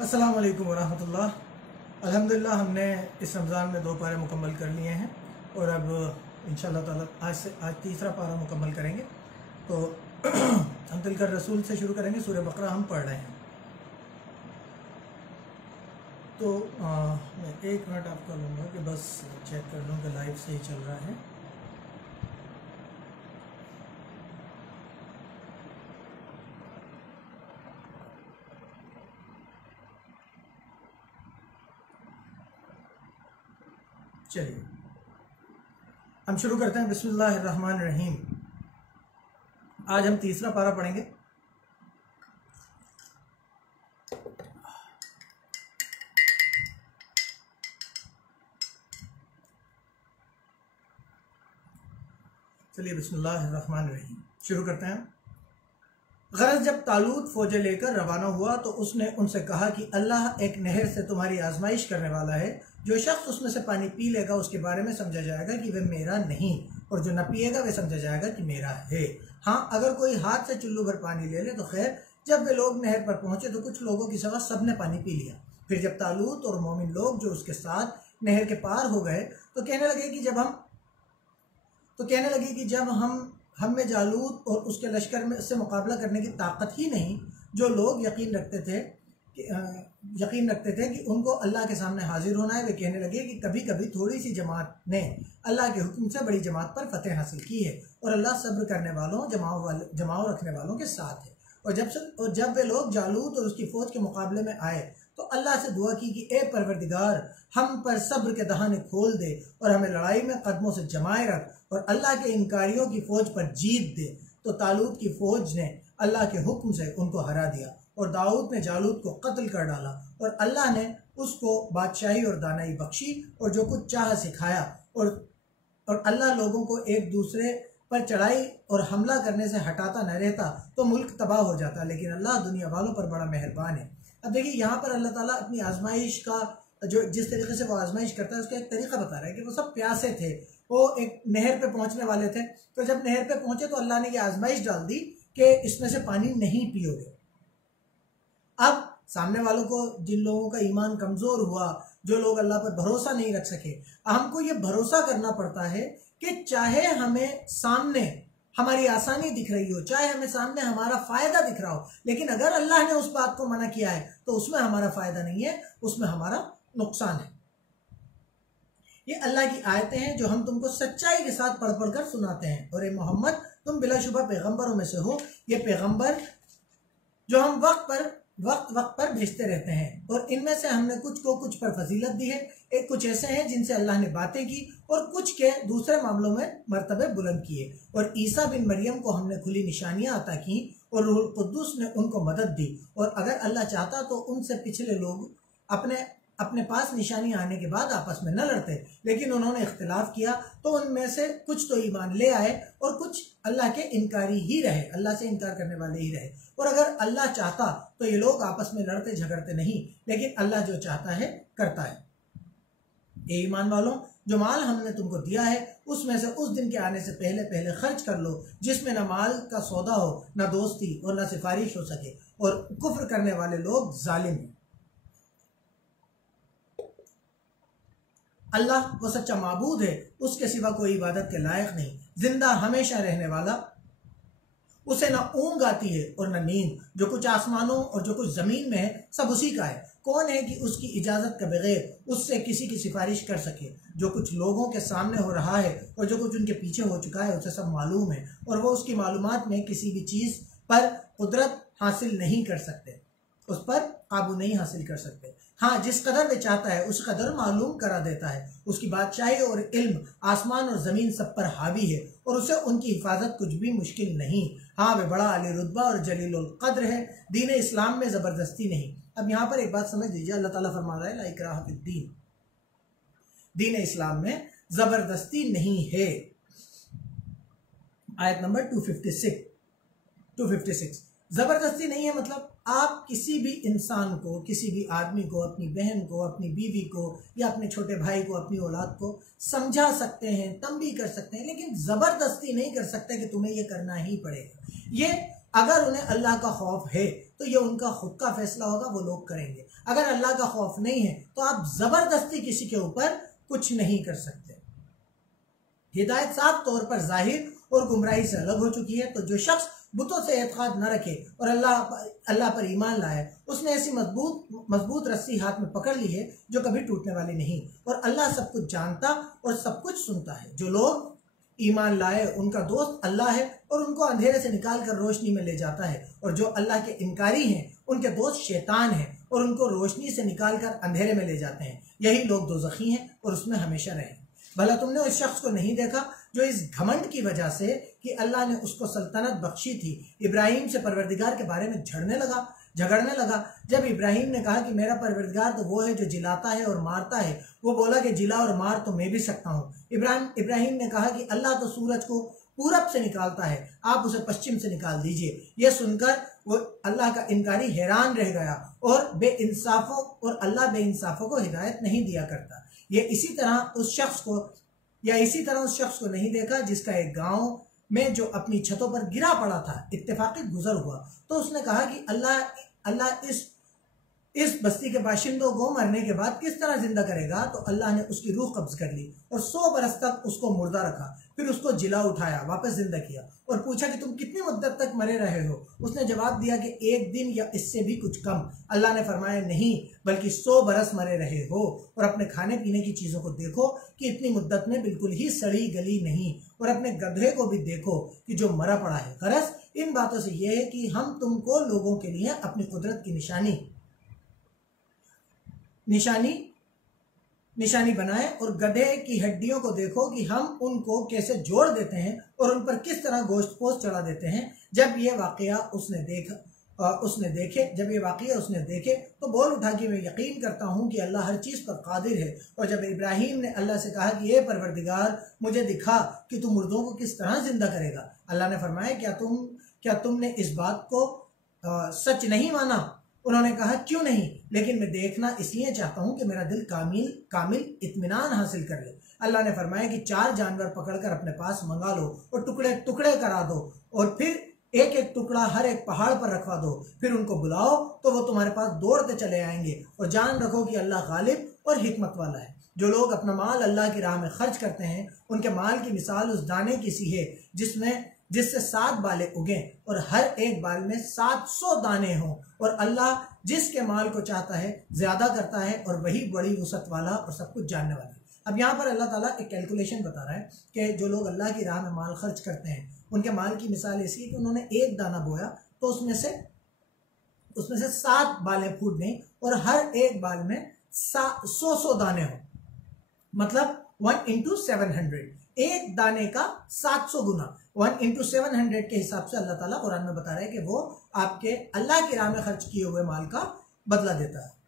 अस्सलाम वालेकुम वरहमतुल्लाह। अल्हम्दुलिल्लाह हमने इस रमज़ान में 2 पारे मुकम्मल कर लिए हैं और अब इंशाअल्लाह ताला आज तीसरा पारा मुकम्मल करेंगे। तो हम तिलकर रसूल से शुरू करेंगे। सूरह बकरा हम पढ़ रहे हैं। तो मैं 1 मिनट आपका लूँगा कि बस चेक कर लूँ कि लाइव सही चल रहा है। चलिए हम शुरू करते हैं। बिस्मिल्लाहिर्रहमानिर्रहीम। आज हम तीसरा पारा पढ़ेंगे। चलिए बिस्मिल्लाहिर्रहमानिर्रहीम शुरू करते हैं। गरज जब तालूत फौजें लेकर रवाना हुआ तो उसने उनसे कहा कि अल्लाह एक नहर से तुम्हारी आजमाइश करने वाला है। जो शख्स उसमें से पानी पी लेगा उसके बारे में समझा जाएगा कि वह मेरा नहीं, और जो न पिएगा वह समझा जाएगा कि मेरा है। हाँ, अगर कोई हाथ से चुल्लू भर पानी ले ले तो खैर। जब वे लोग नहर पर पहुंचे तो कुछ लोगों की सिवा सब ने पानी पी लिया। फिर जब तालूत और मोमिन लोग जो उसके साथ नहर के पार हो गए तो कहने लगे कि जब हम में जालूत और उसके लश्कर में से मुकाबला करने की ताकत ही नहीं। जो लोग यकीन रखते थे कि उनको अल्लाह के सामने हाजिर होना है, वे कहने लगे कि कभी कभी थोड़ी सी जमात ने अल्लाह के हुक्म से बड़ी जमात पर फतेह हासिल की है, और अल्लाह सब्र करने वालों जमाव रखने वालों के साथ है। और जब वे लोग जालूत और उसकी फौज के मुकाबले में आए तो अल्लाह से दुआ की कि ए परवरदिगार, हम पर सब्र के दहाने खोल दे और हमें लड़ाई में कदमों से जमाए रख, और अल्लाह के इनकारियों की फौज पर जीत दे। तो तालूत की फौज ने अल्लाह के हुक्म से उनको हरा दिया, और दाऊद ने जालूत को कत्ल कर डाला, और अल्लाह ने उसको बादशाही और दानाई बख्शी और जो कुछ चाह सिखाया। और अल्लाह लोगों को एक दूसरे पर चढ़ाई और हमला करने से हटाता न रहता तो मुल्क तबाह हो जाता, लेकिन अल्लाह दुनिया वालों पर बड़ा मेहरबान है। अब देखिए, यहाँ पर अल्लाह ताला अपनी आजमाइश का जो जिस तरीके से वो आजमाइश करता है उसका एक तरीका बता रहा है कि वो सब प्यासे थे, वो एक नहर पे पहुंचने वाले थे। तो जब नहर पे पहुंचे तो अल्लाह ने ये आजमाइश डाल दी कि इसमें से पानी नहीं पियोगे। अब सामने वालों को, जिन लोगों का ईमान कमजोर हुआ, जो लोग अल्लाह पर भरोसा नहीं रख सके, हमको ये भरोसा करना पड़ता है कि चाहे हमें सामने हमारी आसानी दिख रही हो, चाहे हमें सामने हमारा फायदा दिख रहा हो, लेकिन अगर अल्लाह ने उस बात को मना किया है तो उसमें हमारा फायदा नहीं है, उसमें हमारा नुकसान है। ये अल्लाह की आयतें हैं जो हम तुमको सच्चाई के साथ पढ़ पढ़ कर सुनाते हैं। और ए मोहम्मद, तुम बिलाशुबा पैगंबरों में से हो। ये पैगंबर जो हम वक्त पर भेजते रहते हैं, और इनमें से हमने कुछ को कुछ पर फजीलत दी है। एक कुछ ऐसे हैं जिनसे अल्लाह ने बातें की, और कुछ के दूसरे मामलों में मर्तबे बुलंद किए। और ईसा बिन मरियम को हमने खुली निशानियां अता की, और रूहुल कुद्दूस ने उनको मदद दी। और अगर अल्लाह चाहता तो उनसे पिछले लोग अपने पास निशानी आने के बाद आपस में न लड़ते, लेकिन उन्होंने इख्तिलाफ किया, तो उनमें से कुछ तो ईमान ले आए और कुछ अल्लाह के इनकारी ही रहे, अल्लाह से इनकार करने वाले ही रहे। और अगर अल्लाह चाहता तो ये लोग आपस में लड़ते झगड़ते नहीं, लेकिन अल्लाह जो चाहता है करता है। ये ईमान वालों, जो माल हमने तुमको दिया है उसमें से उस दिन के आने से पहले पहले खर्च कर लो, जिसमें न माल का सौदा हो, न दोस्ती और न सिफारिश हो सके, और कुफ्र करने वाले लोग जालिम हैं। अल्लाह वो सच्चा माबूद है, उसके सिवा कोई इबादत के लायक नहीं, जिंदा हमेशा रहने वाला, उसे न ऊँग आती है और न नींद। जो कुछ आसमानों और जो कुछ जमीन में है सब उसी का है। कौन है कि उसकी इजाजत के बगैर उससे किसी की सिफारिश कर सके। जो कुछ लोगों के सामने हो रहा है और जो कुछ उनके पीछे हो चुका है उसे सब मालूम है, और वो उसकी मालूमात में किसी भी चीज पर कुदरत हासिल नहीं कर सकते, उस पर काबू नहीं हासिल कर सकते। हाँ, जिस कदर वे चाहता है उस कदर मालूम करा देता है। उसकी बादशाही और इल्म आसमान और जमीन सब पर हावी है, और उसे उनकी हिफाजत कुछ भी मुश्किल नहीं। हाँ, वे बड़ा अली रुतबा और जलीलुल कद्र है। दीन इस्लाम में जबरदस्ती नहीं। अब यहाँ पर एक बात समझ लीजिए, अल्लाह ताला फरमा रहा है ला इकराह फिद्दीन, दीन इस्लाम में जबरदस्ती नहीं है। आयत नंबर 256 जबरदस्ती नहीं है, मतलब आप किसी भी इंसान को, किसी भी आदमी को, अपनी बहन को, अपनी बीवी को, या अपने छोटे भाई को, अपनी औलाद को समझा सकते हैं, तंबीह कर सकते हैं, लेकिन जबरदस्ती नहीं कर सकते कि तुम्हें ये करना ही पड़ेगा। ये अगर उन्हें अल्लाह का खौफ है तो ये उनका खुद का फैसला होगा, वो लोग करेंगे। अगर अल्लाह का खौफ नहीं है तो आप जबरदस्ती किसी के ऊपर कुछ नहीं कर सकते। हिदायत साफ तौर पर जाहिर और गुमराही से अलग हो चुकी है। तो जो शख्स बुतों से एतकाद न रखे और अल्लाह पर ईमान लाए, उसने ऐसी मजबूत रस्सी हाथ में पकड़ ली है जो कभी टूटने वाली नहीं, और अल्लाह सब कुछ जानता और सब कुछ सुनता है। जो लोग ईमान लाए उनका दोस्त अल्लाह है और उनको अंधेरे से निकाल कर रोशनी में ले जाता है, और जो अल्लाह के इनकारी हैं उनके दोस्त शैतान है और उनको रोशनी से निकाल कर अंधेरे में ले जाते हैं। यही लोग दोज़खी हैं और उसमें हमेशा रहें। भला तुमने उस शख्स को नहीं देखा जो इस घमंड की वजह से कि अल्लाह ने उसको सल्तनत बख्शी थी, इब्राहिम से परवरदिगार के बारे में झगड़ने लगा। जब इब्राहिम ने कहा कि मेरा परवरदिगार तो वो है जो जिलाता है और मारता है, वो बोला कि जिला और मार तो मैं भी सकता हूँ। इब्राहिम ने कहा कि अल्लाह तो सूरज को पूरब से निकालता है, आप उसे पश्चिम से निकाल दीजिए। यह सुनकर वो अल्लाह का इनकारी हैरान रह गया, और अल्लाह बेइंसाफों को हिदायत नहीं दिया करता। इसी तरह उस शख्स को नहीं देखा जिसका एक गांव में जो अपनी छतों पर गिरा पड़ा था इत्तेफाकी गुजर हुआ, तो उसने कहा कि अल्लाह इस बस्ती के बाशिंदों को मरने के बाद किस तरह जिंदा करेगा। तो अल्लाह ने उसकी रूह कब्ज कर ली और 100 बरस तक उसको मुर्दा रखा, फिर उसको जिला उठाया, वापस जिंदा किया और पूछा कि तुम कितनी मुद्दत तक मरे रहे हो। उसने जवाब दिया कि 1 दिन या इससे भी कुछ कम। अल्लाह ने फरमाया नहीं, बल्कि 100 बरस मरे रहे हो, और अपने खाने पीने की चीजों को देखो कि इतनी मुद्दत में बिल्कुल ही सड़ी गली नहीं, और अपने गधे को भी देखो कि जो मरा पड़ा है। गरज इन बातों से यह है कि हम तुमको लोगों के लिए अपनी कुदरत की निशानी बनाए, और गधे की हड्डियों को देखो कि हम उनको कैसे जोड़ देते हैं और उन पर किस तरह गोश्त पोस्ट चढ़ा देते हैं। जब ये वाकया उसने देखे तो बोल उठा कि मैं यकीन करता हूँ कि अल्लाह हर चीज़ पर कादिर है। और जब इब्राहिम ने अल्लाह से कहा कि ये परवरदिगार मुझे दिखा कि तू मुर्दों को किस तरह जिंदा करेगा, अल्लाह ने फरमाया क्या तुमने इस बात को सच नहीं माना। उन्होंने कहा क्यों नहीं, लेकिन मैं देखना इसलिए चाहता हूँ कि मेरा दिल कामिल इत्मीनान हासिल कर ले। अल्लाह ने फरमाया कि 4 जानवर पकड़कर अपने पास मंगा लो और टुकड़े टुकड़े करा दो, और फिर एक एक टुकड़ा हर एक पहाड़ पर रखवा दो, फिर उनको बुलाओ तो वो तुम्हारे पास दौड़ते चले आएंगे। और जान रखो कि अल्लाह गालिब और हिकमत वाला है। जो लोग अपना माल अल्लाह की राह में खर्च करते हैं, उनके माल की मिसाल उस दाने की सी है जिससे 7 बालें उगें और हर एक बाल में 700 दाने हों, और अल्लाह जिसके माल को चाहता है ज्यादा करता है, और वही बड़ी वुसअत वाला और सब कुछ जानने वाला है। अब यहाँ पर अल्लाह ताला एक कैलकुलेशन बता रहा है कि जो लोग अल्लाह की राह में माल खर्च करते हैं उनके माल की मिसाल ऐसी है कि उन्होंने एक दाना बोया तो उसमें से 7 बालें फूट गई, और हर एक बाल में 100 दाने हों, मतलब 1 × 700, एक दाने का 700 गुना। 1 × 700 के हिसाब से अल्लाह ताला कुरान में बता रहा है कि वो आपके अल्लाह की राह में खर्च किए हुए माल का बदला देता है।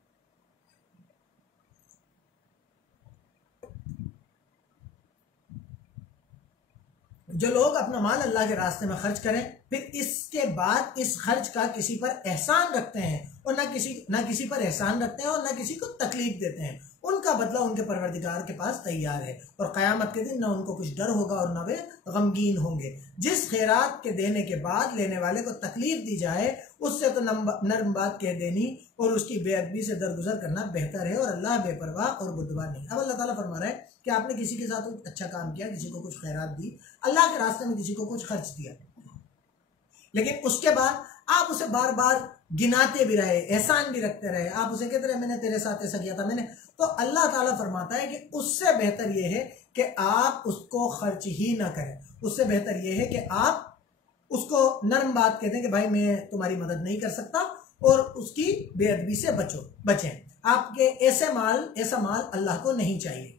जो लोग अपना माल अल्लाह के रास्ते में खर्च करें, फिर इसके बाद इस खर्च का किसी पर एहसान रखते हैं और ना किसी पर एहसान रखते हैं और ना किसी को तकलीफ देते हैं, उनका बदला उनके परवरदिगार के पास तैयार है, और क़यामत के दिन ना उनको कुछ डर होगा और ना वे गमगीन होंगे। जिस खैरात के देने के बाद लेने वाले को तकलीफ दी जाए, उससे तो नर्म बात कह देनी और उसकी बेअदबी से दरगुजर करना बेहतर है, और अल्लाह बेपरवाह और बुद्धिमान नहीं। अब अल्लाह ताला फरमा रहा है कि आपने किसी के साथ कुछ अच्छा काम किया, किसी को कुछ खैरात दी, अल्लाह के रास्ते में किसी को कुछ खर्च दिया, लेकिन उसके बाद आप उसे बार बार गिनाते भी रहे, एहसान भी रखते रहे, आप उसे कहते रहे मैंने तेरे साथ ऐसा किया था तो अल्लाह ताला फरमाता है कि उससे बेहतर यह है कि आप उसको खर्च ही ना करें। उससे बेहतर यह है कि आप उसको नरम बात कहते हैं कि भाई मैं तुम्हारी मदद नहीं कर सकता, और उसकी बेअदबी से बचें। आपके ऐसा माल अल्लाह को नहीं चाहिए।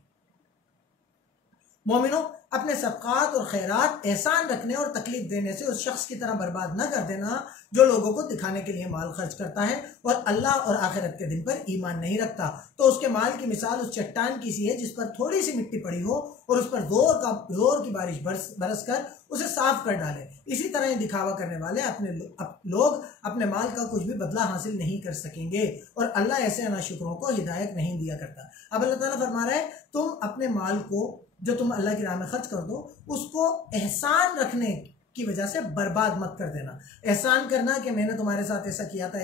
मोमिनो, अपने सबकात और खैरात एहसान रखने और तकलीफ देने से उस शख्स की तरह बर्बाद न कर देना जो लोगों को दिखाने के लिए माल खर्च करता है और अल्लाह और आखिरत के दिन पर ईमान नहीं रखता। तो उसके माल की मिसाल उस चट्टान की सी है जिस पर थोड़ी सी मिट्टी पड़ी हो और उस पर जोर की बारिश बरस कर उसे साफ कर डाले। इसी तरह दिखावा करने वाले लोग अपने माल का कुछ भी बदला हासिल नहीं कर सकेंगे, और अल्लाह ऐसे नाशुकरों को हिदायत नहीं दिया करता। अब अल्लाह ताला फरमा रहा है तुम अपने माल को जो तुम अल्लाह की राह में खर्च कर दो, उसको एहसान रखने की वजह से बर्बाद मत कर देना। एहसान करना कि मैंने तुम्हारे साथ ऐसा किया था,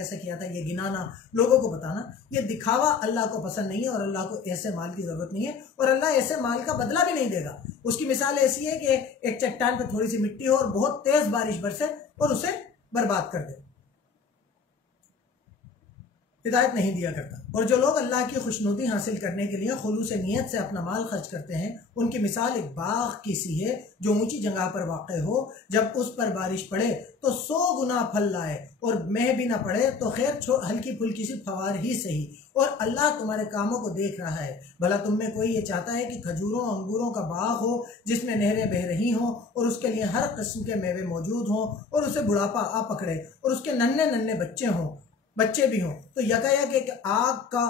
ये गिनाना, लोगों को बताना, ये दिखावा अल्लाह को पसंद नहीं है और अल्लाह को ऐसे माल की जरूरत नहीं है और अल्लाह ऐसे माल का बदला भी नहीं देगा। उसकी मिसाल ऐसी है कि एक चट्टान पर थोड़ी सी मिट्टी हो और बहुत तेज बारिश बरसे और उसे बर्बाद कर दे, हिदायत नहीं दिया करता। और जो लोग अल्लाह की खुशनुदी हासिल करने के लिए खुलूस नीयत से अपना माल खर्च करते हैं, उनकी मिसाल एक बाग की सी है जो ऊंची जगह पर वाक़ हो। जब उस पर बारिश पड़े तो 100 गुना फल लाए और मह भी ना पड़े तो खैर हल्की फुल्की सी फवार ही सही। और अल्लाह तुम्हारे कामों को देख रहा है। भला तुम में कोई ये चाहता है कि खजूरों अंगूरों का बाग हो जिसमें नहरें बह रही हों और उसके लिए हर किस्म के मेवे मौजूद हों और उसे बुढ़ापा आ पकड़े और उसके नन्हे नन्हे बच्चे भी हों, तो यकायक एक आग का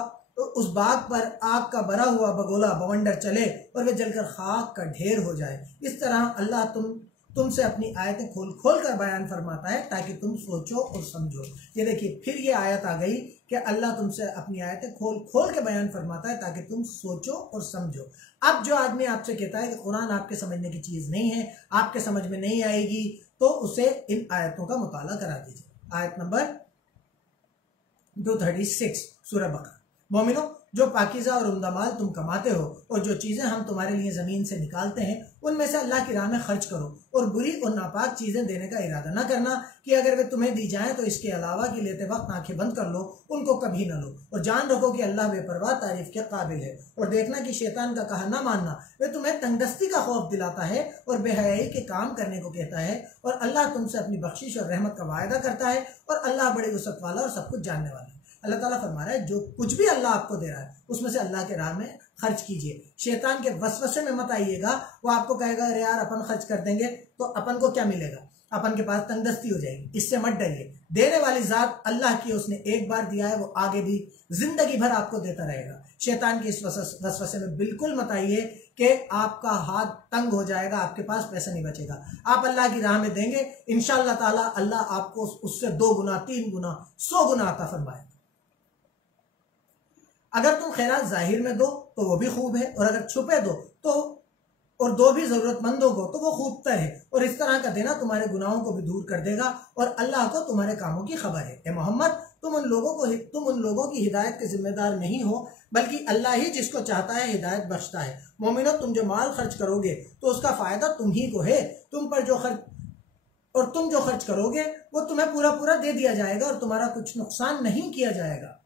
उस बाग पर आग का भरा हुआ बगोला बवंडर चले और वे जलकर खाक का ढेर हो जाए। इस तरह अल्लाह तुमसे अपनी आयतें खोल खोल कर बयान फरमाता है ताकि तुम सोचो और समझो। ये देखिए फिर ये आयत आ गई कि अल्लाह तुमसे अपनी आयतें खोल खोल के बयान फरमाता है ताकि तुम सोचो और समझो। अब जो आदमी आपसे कहता है कि कुरान आपके समझने की चीज़ नहीं है, आपके समझ में नहीं आएगी, तो उसे इन आयतों का मुताला करा दीजिए। आयत नंबर 236 सूरह बकरा। मोमिनो, जो पाकीज़ा और उम्दा माल तुम कमाते हो और जो चीज़ें हम तुम्हारे लिए ज़मीन से निकालते हैं उनमें से अल्लाह की राह में खर्च करो और बुरी और नापाक चीज़ें देने का इरादा न करना कि अगर वे तुम्हें दी जाएं तो इसके अलावा कि लेते वक्त आंखें बंद कर लो, उनको कभी न लो। और जान रखो कि अल्लाह बेपरवाह तारीफ के काबिल है। और देखना कि शैतान का कहा न मानना वे तुम्हें तंगदस्ती का खौफ दिलाता है और बेहयाई के काम करने को कहता है। और अल्लाह तुमसे अपनी बख्शिश और रहमत का वायदा करता है और अल्लाह बड़े वसअत वाला और सब कुछ जानने वाला है। अल्लाह ताला फरमा रहा है जो कुछ भी अल्लाह आपको दे रहा है उसमें से अल्लाह के राह में खर्च कीजिए। शैतान के वसवसे में मत आइएगा। वो आपको कहेगा अरे यार अपन खर्च कर देंगे तो अपन को क्या मिलेगा, अपन के पास तंगदस्ती हो जाएगी। इससे मत डरिए। देने वाली जात अल्लाह की, उसने एक बार दिया है, वो आगे भी जिंदगी भर आपको देता रहेगा। शैतान के इस वसवसे में बिल्कुल मत आइए कि आपका हाथ तंग हो जाएगा, आपके पास पैसा नहीं बचेगा। आप अल्लाह की राह में देंगे, इंशाअल्लाह ताला अल्लाह आपको उससे 2 गुना 3 गुना 100 गुना अता फरमाएगा। अगर तुम खैरात जाहिर में दो तो वो भी खूब है और अगर छुपे दो तो और दो भी जरूरतमंदों को तो वो खूब तर है। और इस तरह का देना तुम्हारे गुनाहों को भी दूर कर देगा और अल्लाह को तुम्हारे कामों की खबर है। ए मोहम्मद, तुम उन लोगों की हिदायत के जिम्मेदार नहीं हो, बल्कि अल्लाह ही जिसको चाहता है हिदायत बख्शता है। मोमिनो, तुम जो माल खर्च करोगे तो उसका फायदा तुम ही को है। तुम जो खर्च करोगे वो तुम्हें पूरा पूरा दे दिया जाएगा और तुम्हारा कुछ नुकसान नहीं किया जाएगा।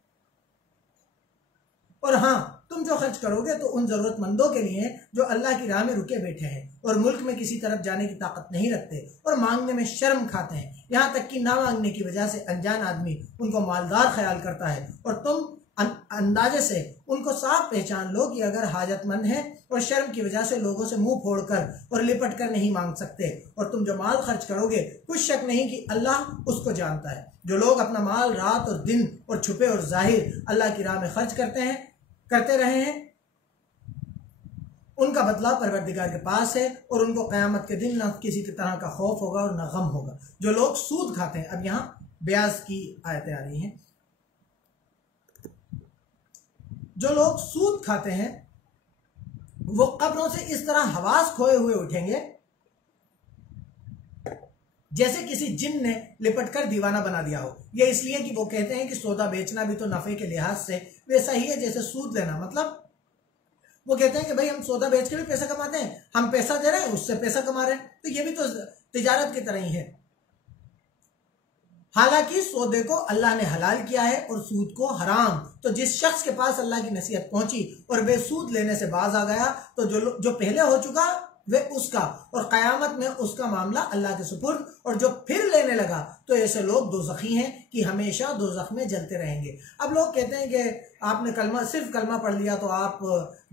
और हाँ, तुम जो खर्च करोगे तो उन जरूरतमंदों के लिए जो अल्लाह की राह में रुके बैठे हैं और मुल्क में किसी तरफ जाने की ताकत नहीं रखते और मांगने में शर्म खाते हैं, यहाँ तक कि ना मांगने की वजह से अनजान आदमी उनको मालदार ख्याल करता है। और तुम अंदाजे से उनको साफ पहचान लो कि अगर हाजतमंद है और शर्म की वजह से लोगों से मुंह फोड़कर और लिपट कर नहीं मांग सकते। और तुम जो माल खर्च करोगे कुछ शक नहीं कि अल्लाह उसको जानता है। जो लोग अपना माल रात और दिन और छुपे और जाहिर अल्लाह की राह में खर्च करते रहे हैं, उनका बदला परवरदिगार के पास है और उनको क़यामत के दिन न किसी तरह का खौफ होगा और न गम होगा। जो लोग सूद खाते हैं, अब यहाँ ब्याज की आयतें आ रही हैं। जो लोग सूद खाते हैं वो कब्रों से इस तरह हवास खोए हुए उठेंगे जैसे किसी जिन ने लिपट कर दीवाना बना दिया हो। ये इसलिए कि वो कहते हैं कि सौदा बेचना भी तो नफे के लिहाज से वैसा ही है जैसे सूद लेना। मतलब वो कहते हैं कि भाई हम सौदा बेच के भी पैसा कमाते हैं, हम पैसा दे रहे हैं उससे पैसा कमा रहे हैं, तो ये भी तो तिजारत की तरह ही है। हालांकि सौदे को अल्लाह ने हलाल किया है और सूद को हराम। तो जिस शख्स के पास अल्लाह की नसीहत पहुंची और वे सूद लेने से बाज आ गया तो जो पहले हो चुका वे उसका और कयामत में उसका मामला अल्लाह के सुपुर्द। और जो फिर लेने लगा तो ऐसे लोग दोज़खी हैं कि हमेशा दोज़ख में जलते रहेंगे। अब लोग कहते हैं कि आपने सिर्फ कलमा पढ़ लिया तो आप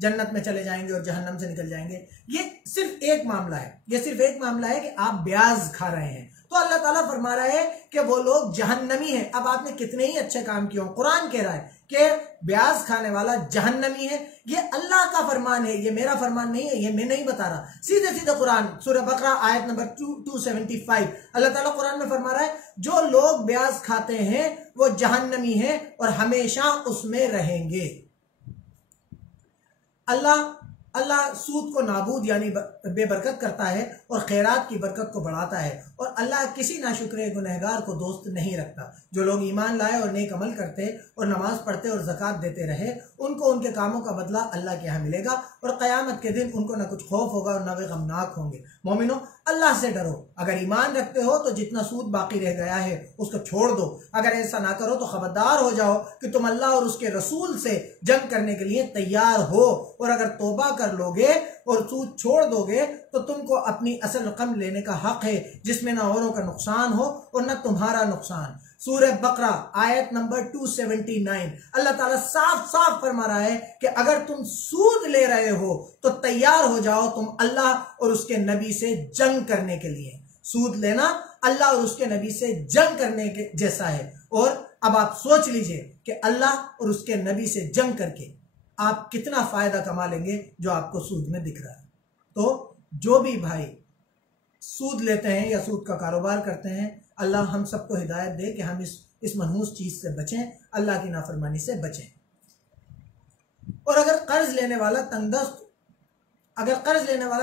जन्नत में चले जाएंगे और जहन्नम से निकल जाएंगे। ये सिर्फ एक मामला है कि आप ब्याज खा रहे हैं। तो अल्लाह ताला फरमा रहा है कि वो लोग जहन्नमी हैं। अब आपने कितने ही अच्छे काम किए हो, कुरान कह रहा है कि ब्याज खाने वाला जहन्नमी है। ये अल्लाह का फरमान है, ये मेरा फरमान नहीं है, ये मैं नहीं बता रहा। सीधे सीधे कुरान सूरह बकरा आयत नंबर 275 अल्लाह ताला कुरान में फरमा रहा है जो लोग ब्याज खाते हैं वो जहन्नमी है और हमेशा उसमें रहेंगे। अल्लाह अल्लाह सूद को नाबूद यानी बेबरकत करता है और खैरात की बरकत को बढ़ाता है, और अल्लाह किसी नाशुक्र गुनहगार को दोस्त नहीं रखता। जो लोग ईमान लाए और नेक अमल करते और नमाज पढ़ते और ज़कात देते रहे, उनको उनके कामों का बदला अल्लाह के यहाँ मिलेगा, और क़यामत के दिन उनको न कुछ खौफ होगा और न वे गमनाक होंगे। मोमिनो, अल्लाह से डरो। अगर ईमान रखते हो तो जितना सूद बाकी रह गया है उसको छोड़ दो। अगर ऐसा ना करो तो खबरदार हो जाओ कि तुम अल्लाह और उसके रसूल से जंग करने के लिए तैयार हो, और अगर तौबा कर लोगे और सूद छोड़ दोगे तो तुमको अपनी असल रकम लेने का हक है, जिसमें ना औरों का नुकसान हो और न तुम्हारा नुकसान। सूरह बकरा आयत नंबर 279 अल्लाह ताला साफ साफ फरमा रहा है कि अगर तुम सूद ले रहे हो तो तैयार हो जाओ तुम अल्लाह और उसके नबी से जंग करने के लिए। सूद लेना अल्लाह और उसके नबी से जंग करने के जैसा है। और अब आप सोच लीजिए कि अल्लाह और उसके नबी से जंग करके आप कितना फायदा कमा लेंगे जो आपको सूद में दिख रहा है। तो जो भी भाई सूद लेते हैं या सूद का कारोबार करते हैं, अल्लाह हम सबको हिदायत दे कि हम इस मनहूस चीज से बचें, अल्लाह की नाफरमानी से बचें। और अगर कर्ज लेने वाला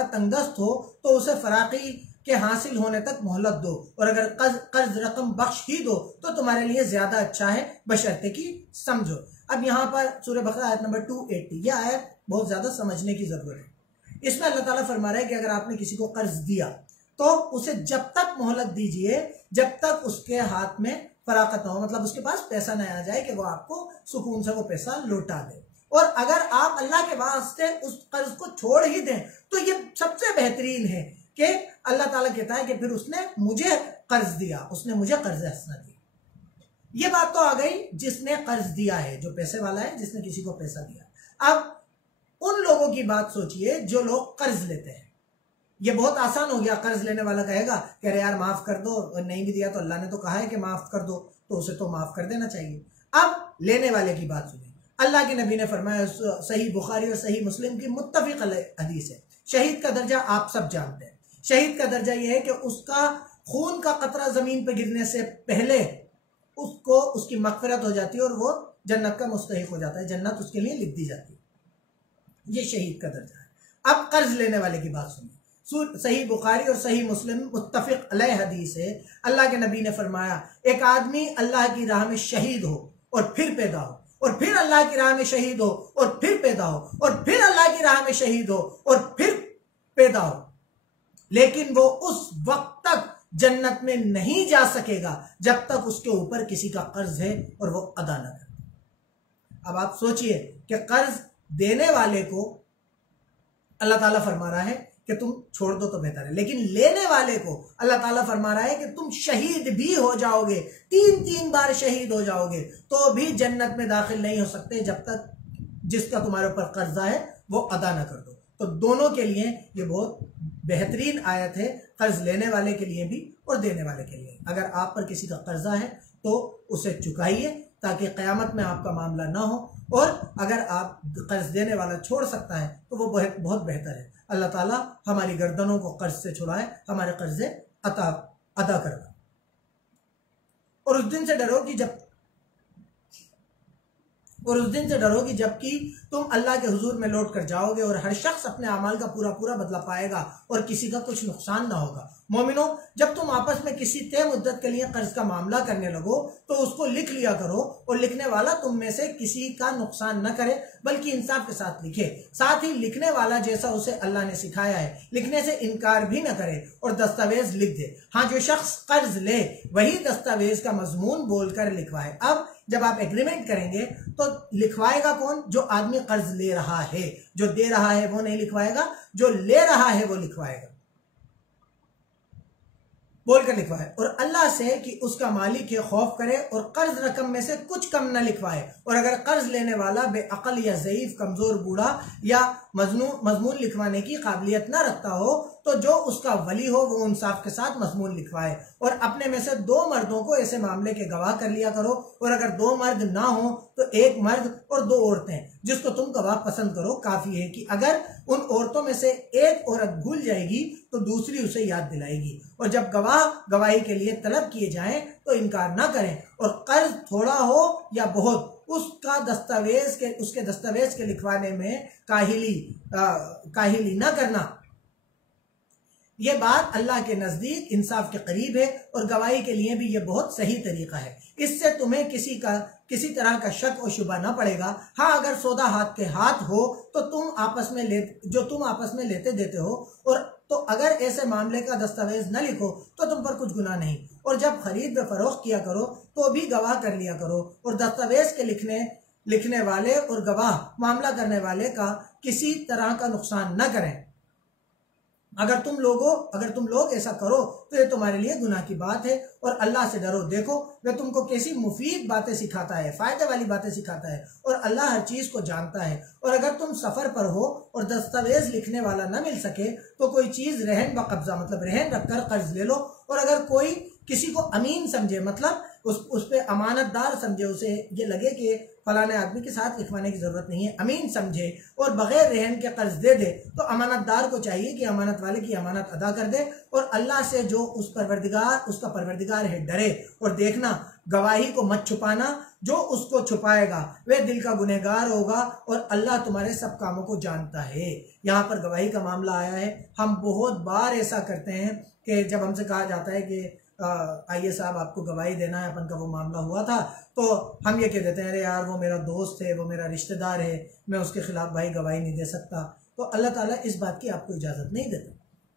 तंगदस्त हो तो उसे फराकी के हासिल होने तक मोहलत दो, और अगर कर्ज रकम बख्श ही दो तो तुम्हारे लिए ज्यादा अच्छा है, बशर्ते कि समझो। अब यहाँ पर सूरह बकरा आयत नंबर 280, यह आयत बहुत ज्यादा समझने की जरूरत है। इसमें अल्लाह ताला फरमा रहा है कि अगर आपने किसी को कर्ज दिया तो उसे जब तक मोहलत दीजिए जब तक उसके हाथ में फराकत ना हो, मतलब उसके पास पैसा न आ जाए कि वो आपको सुकून से वो पैसा लौटा दे। और अगर आप अल्लाह के वास्ते उस कर्ज को छोड़ ही दें तो ये सबसे बेहतरीन है कि अल्लाह ताला कहता है कि फिर उसने मुझे कर्ज दिया, उसने मुझे कर्ज हसना दी। ये बात तो आ गई जिसने कर्ज दिया है, जो पैसे वाला है, जिसने किसी को पैसा दिया। अब उन लोगों की बात सोचिए जो लोग कर्ज लेते हैं। ये बहुत आसान हो गया, कर्ज लेने वाला कहेगा कि अरे यार माफ कर दो, और नहीं भी दिया तो अल्लाह ने तो कहा है कि माफ कर दो, तो उसे तो माफ कर देना चाहिए। अब लेने वाले की बात सुनिए। अल्लाह के नबी ने फरमाया, सही बुखारी और सही मुस्लिम की मुत्तफिक हदीस है, शहीद का दर्जा आप सब जानते हैं। शहीद का दर्जा यह है कि उसका खून का कतरा जमीन पर गिरने से पहले उसको उसकी मगफिरत हो जाती है और वो जन्नत का मुस्तहिक हो जाता है, जन्नत उसके लिए लिख दी जाती है। ये शहीद का दर्जा है। अब कर्ज लेने वाले की बात सुनिए। सही बुखारी और सही मुस्लिम मुत्तफिक अलैह हदीस है, अल्लाह के नबी ने फरमाया, एक आदमी अल्लाह की राह में शहीद हो और फिर पैदा हो, और फिर अल्लाह की राह में शहीद हो और फिर पैदा हो, और फिर अल्लाह की राह में शहीद हो और फिर पैदा हो, लेकिन वो उस वक्त तक जन्नत में नहीं जा सकेगा जब तक उसके ऊपर किसी का कर्ज है और वो अदा न करे। अब आप सोचिए कि कर्ज देने वाले को अल्लाह ताला फरमा रहा है कि तुम छोड़ दो तो बेहतर है, लेकिन लेने वाले को अल्लाह ताला फरमा रहा है कि तुम शहीद भी हो जाओगे, 3 बार शहीद हो जाओगे तो भी जन्नत में दाखिल नहीं हो सकते जब तक जिसका तुम्हारे ऊपर कर्जा है वो अदा ना कर दो। तो दोनों के लिए ये बहुत बेहतरीन आयत है, कर्ज लेने वाले के लिए भी और देने वाले के लिए। अगर आप पर किसी का कर्जा है तो उसे चुकाइए ताकि क़यामत में आपका मामला ना हो, और अगर आप कर्ज देने वाला छोड़ सकता है तो वो बहुत बेहतर है। अल्लाह ताला हमारी गर्दनों को कर्ज से छुड़ाए, हमारे कर्जे अदा करवाए। और उस दिन से डरो कि जबकि तुम अल्लाह के हुजूर में लौट कर जाओगे और हर शख्स अपने अमाल का पूरा पूरा बदला पाएगा और किसी का कुछ नुकसान ना होगा। मोमिनो, जब तुम आपस में किसी तय मुद्दत के लिए कर्ज का मामला करने लगो तो उसको लिख लिया करो, और लिखने वाला तुम में से किसी का नुकसान न करे बल्कि इंसाफ के साथ लिखे। साथ ही लिखने वाला जैसा उसे अल्लाह ने सिखाया है लिखने से इनकार भी न करे और दस्तावेज लिख दे। हाँ, जो शख्स कर्ज ले वही दस्तावेज का मजमून बोलकर लिखवाए। अब जब आप एग्रीमेंट करेंगे तो लिखवाएगा कौन? जो आदमी कर्ज ले रहा है। जो दे रहा है वो नहीं लिखवाएगा, जो ले रहा है वो लिखवाएगा, बोलकर लिखवाए। और अल्लाह से कि उसका मालिक है खौफ करे और कर्ज रकम में से कुछ कम न लिखवाए। और अगर कर्ज लेने वाला बेअकल या ज़ईफ, कमजोर, बूढ़ा या मजमून लिखवाने की काबिलियत न रखता हो तो जो उसका वली हो वो इंसाफ के साथ मजमून लिखवाए। और अपने में से 2 मर्दों को ऐसे मामले के गवाह कर लिया करो, और अगर 2 मर्द ना हो तो 1 मर्द और 2 औरतें जिसको तुम गवाह पसंद करो काफी है कि अगर उन औरतों में से एक औरत भूल जाएगी तो दूसरी उसे याद दिलाएगी। और जब गवाही के लिए तलब किए जाएं तो इनकार ना करें। और कर्ज थोड़ा हो या बहुत उसका उसके दस्तावेज के लिखवाने में काहिली न करना, ये बात अल्लाह के नज़दीक इंसाफ के करीब है और गवाही के लिए भी ये बहुत सही तरीका है। इससे तुम्हें किसी तरह का शक और शुबा ना पड़ेगा। हाँ, अगर सौदा हाथ के हाथ हो तो तुम आपस में लेते देते हो, और तो अगर ऐसे मामले का दस्तावेज न लिखो तो तुम पर कुछ गुनाह नहीं। और जब खरीद व फरोख्त किया करो तो भी गवाह कर लिया करो, और दस्तावेज के लिखने वाले और गवाह मामला करने वाले का किसी तरह का नुकसान न करें। अगर तुम लोग ऐसा करो तो ये तुम्हारे लिए गुनाह की बात है, और अल्लाह से डरो। देखो, वह तुमको कैसी मुफीद बातें सिखाता है, फायदे वाली बातें सिखाता है, और अल्लाह हर चीज को जानता है। और अगर तुम सफर पर हो और दस्तावेज लिखने वाला न मिल सके तो कोई चीज रहन ब कब्जा मतलब रहन रखकर कर्ज ले लो। और अगर कोई किसी को अमीन समझे मतलब उस पे अमानतदार समझे, उसे ये लगे कि फलाने आदमी के साथ लिखवाने की जरूरत नहीं है, अमीन समझे और बगैर रहन के कर्ज दे दे, तो अमानतदार को चाहिए कि अमानत वाले की अमानत अदा कर दे, और अल्लाह से जो उसका परवरदिगार है डरे। और देखना, गवाही को मत छुपाना, जो उसको छुपाएगा वह दिल का गुनहगार होगा, और अल्लाह तुम्हारे सब कामों को जानता है। यहाँ पर गवाही का मामला आया है। हम बहुत बार ऐसा करते हैं कि जब हमसे कहा जाता है कि आइए साहब आपको गवाही देना है, अपन का वो मामला हुआ था, तो हम ये कह देते हैं अरे यार वो मेरा दोस्त है, वो मेरा रिश्तेदार है, मैं उसके खिलाफ भाई गवाही नहीं दे सकता। तो अल्लाह ताला इस बात की आपको इजाज़त नहीं देता।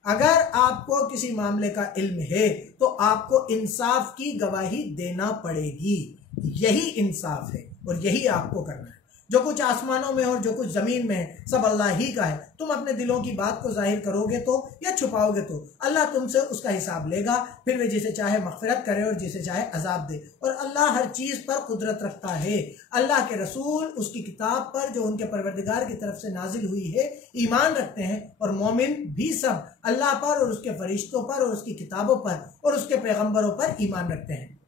अगर आपको किसी मामले का इल्म है तो आपको इंसाफ की गवाही देना पड़ेगी। यही इंसाफ है और यही आपको करना है। जो कुछ आसमानों में और जो कुछ जमीन में है सब अल्लाह ही का है। तुम अपने दिलों की बात को जाहिर करोगे तो या छुपाओगे तो अल्लाह तुमसे उसका हिसाब लेगा। फिर वे जिसे चाहे मगफिरत करे और जिसे चाहे अजाब दे। और अल्लाह हर चीज पर कुदरत रखता है। अल्लाह के रसूल उसकी किताब पर जो उनके परवरदिगार की तरफ से नाजिल हुई है ईमान रखते हैं, और मोमिन भी सब अल्लाह पर और उसके फरिश्तों पर और उसकी किताबों पर और उसके पैगंबरों पर ईमान रखते हैं,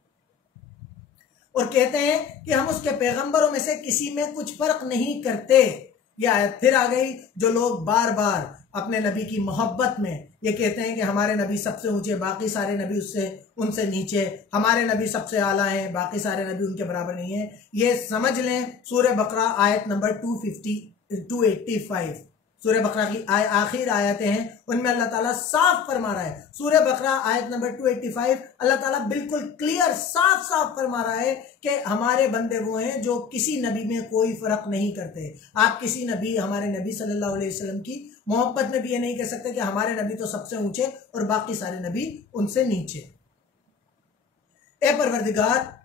और कहते हैं कि हम उसके पैगंबरों में से किसी में कुछ फर्क नहीं करते। यह आयत फिर आ गई। जो लोग बार बार अपने नबी की मोहब्बत में ये कहते हैं कि हमारे नबी सबसे ऊंचे, बाकी सारे नबी उनसे नीचे, हमारे नबी सबसे आला हैं, बाकी सारे नबी उनके बराबर नहीं है, ये समझ लें सूरह बकरा आयत नंबर 285। सूरह बकरा की आखिर आयतें हैं, उनमें अल्लाह ताला साफ फरमा रहा है। सूरह बकरा आयत नंबर 285 अल्लाह ताला बिल्कुल क्लियर साफ फरमा रहा है कि हमारे बंदे वो हैं जो किसी नबी में कोई फर्क नहीं करते। आप किसी नबी, हमारे नबी सल्लल्लाहु अलैहि वसल्लम की मोहब्बत में भी ये नहीं कह सकते कि हमारे नबी तो सबसे ऊंचे और बाकी सारे नबी उनसे नीचे। ए परवरदिगार,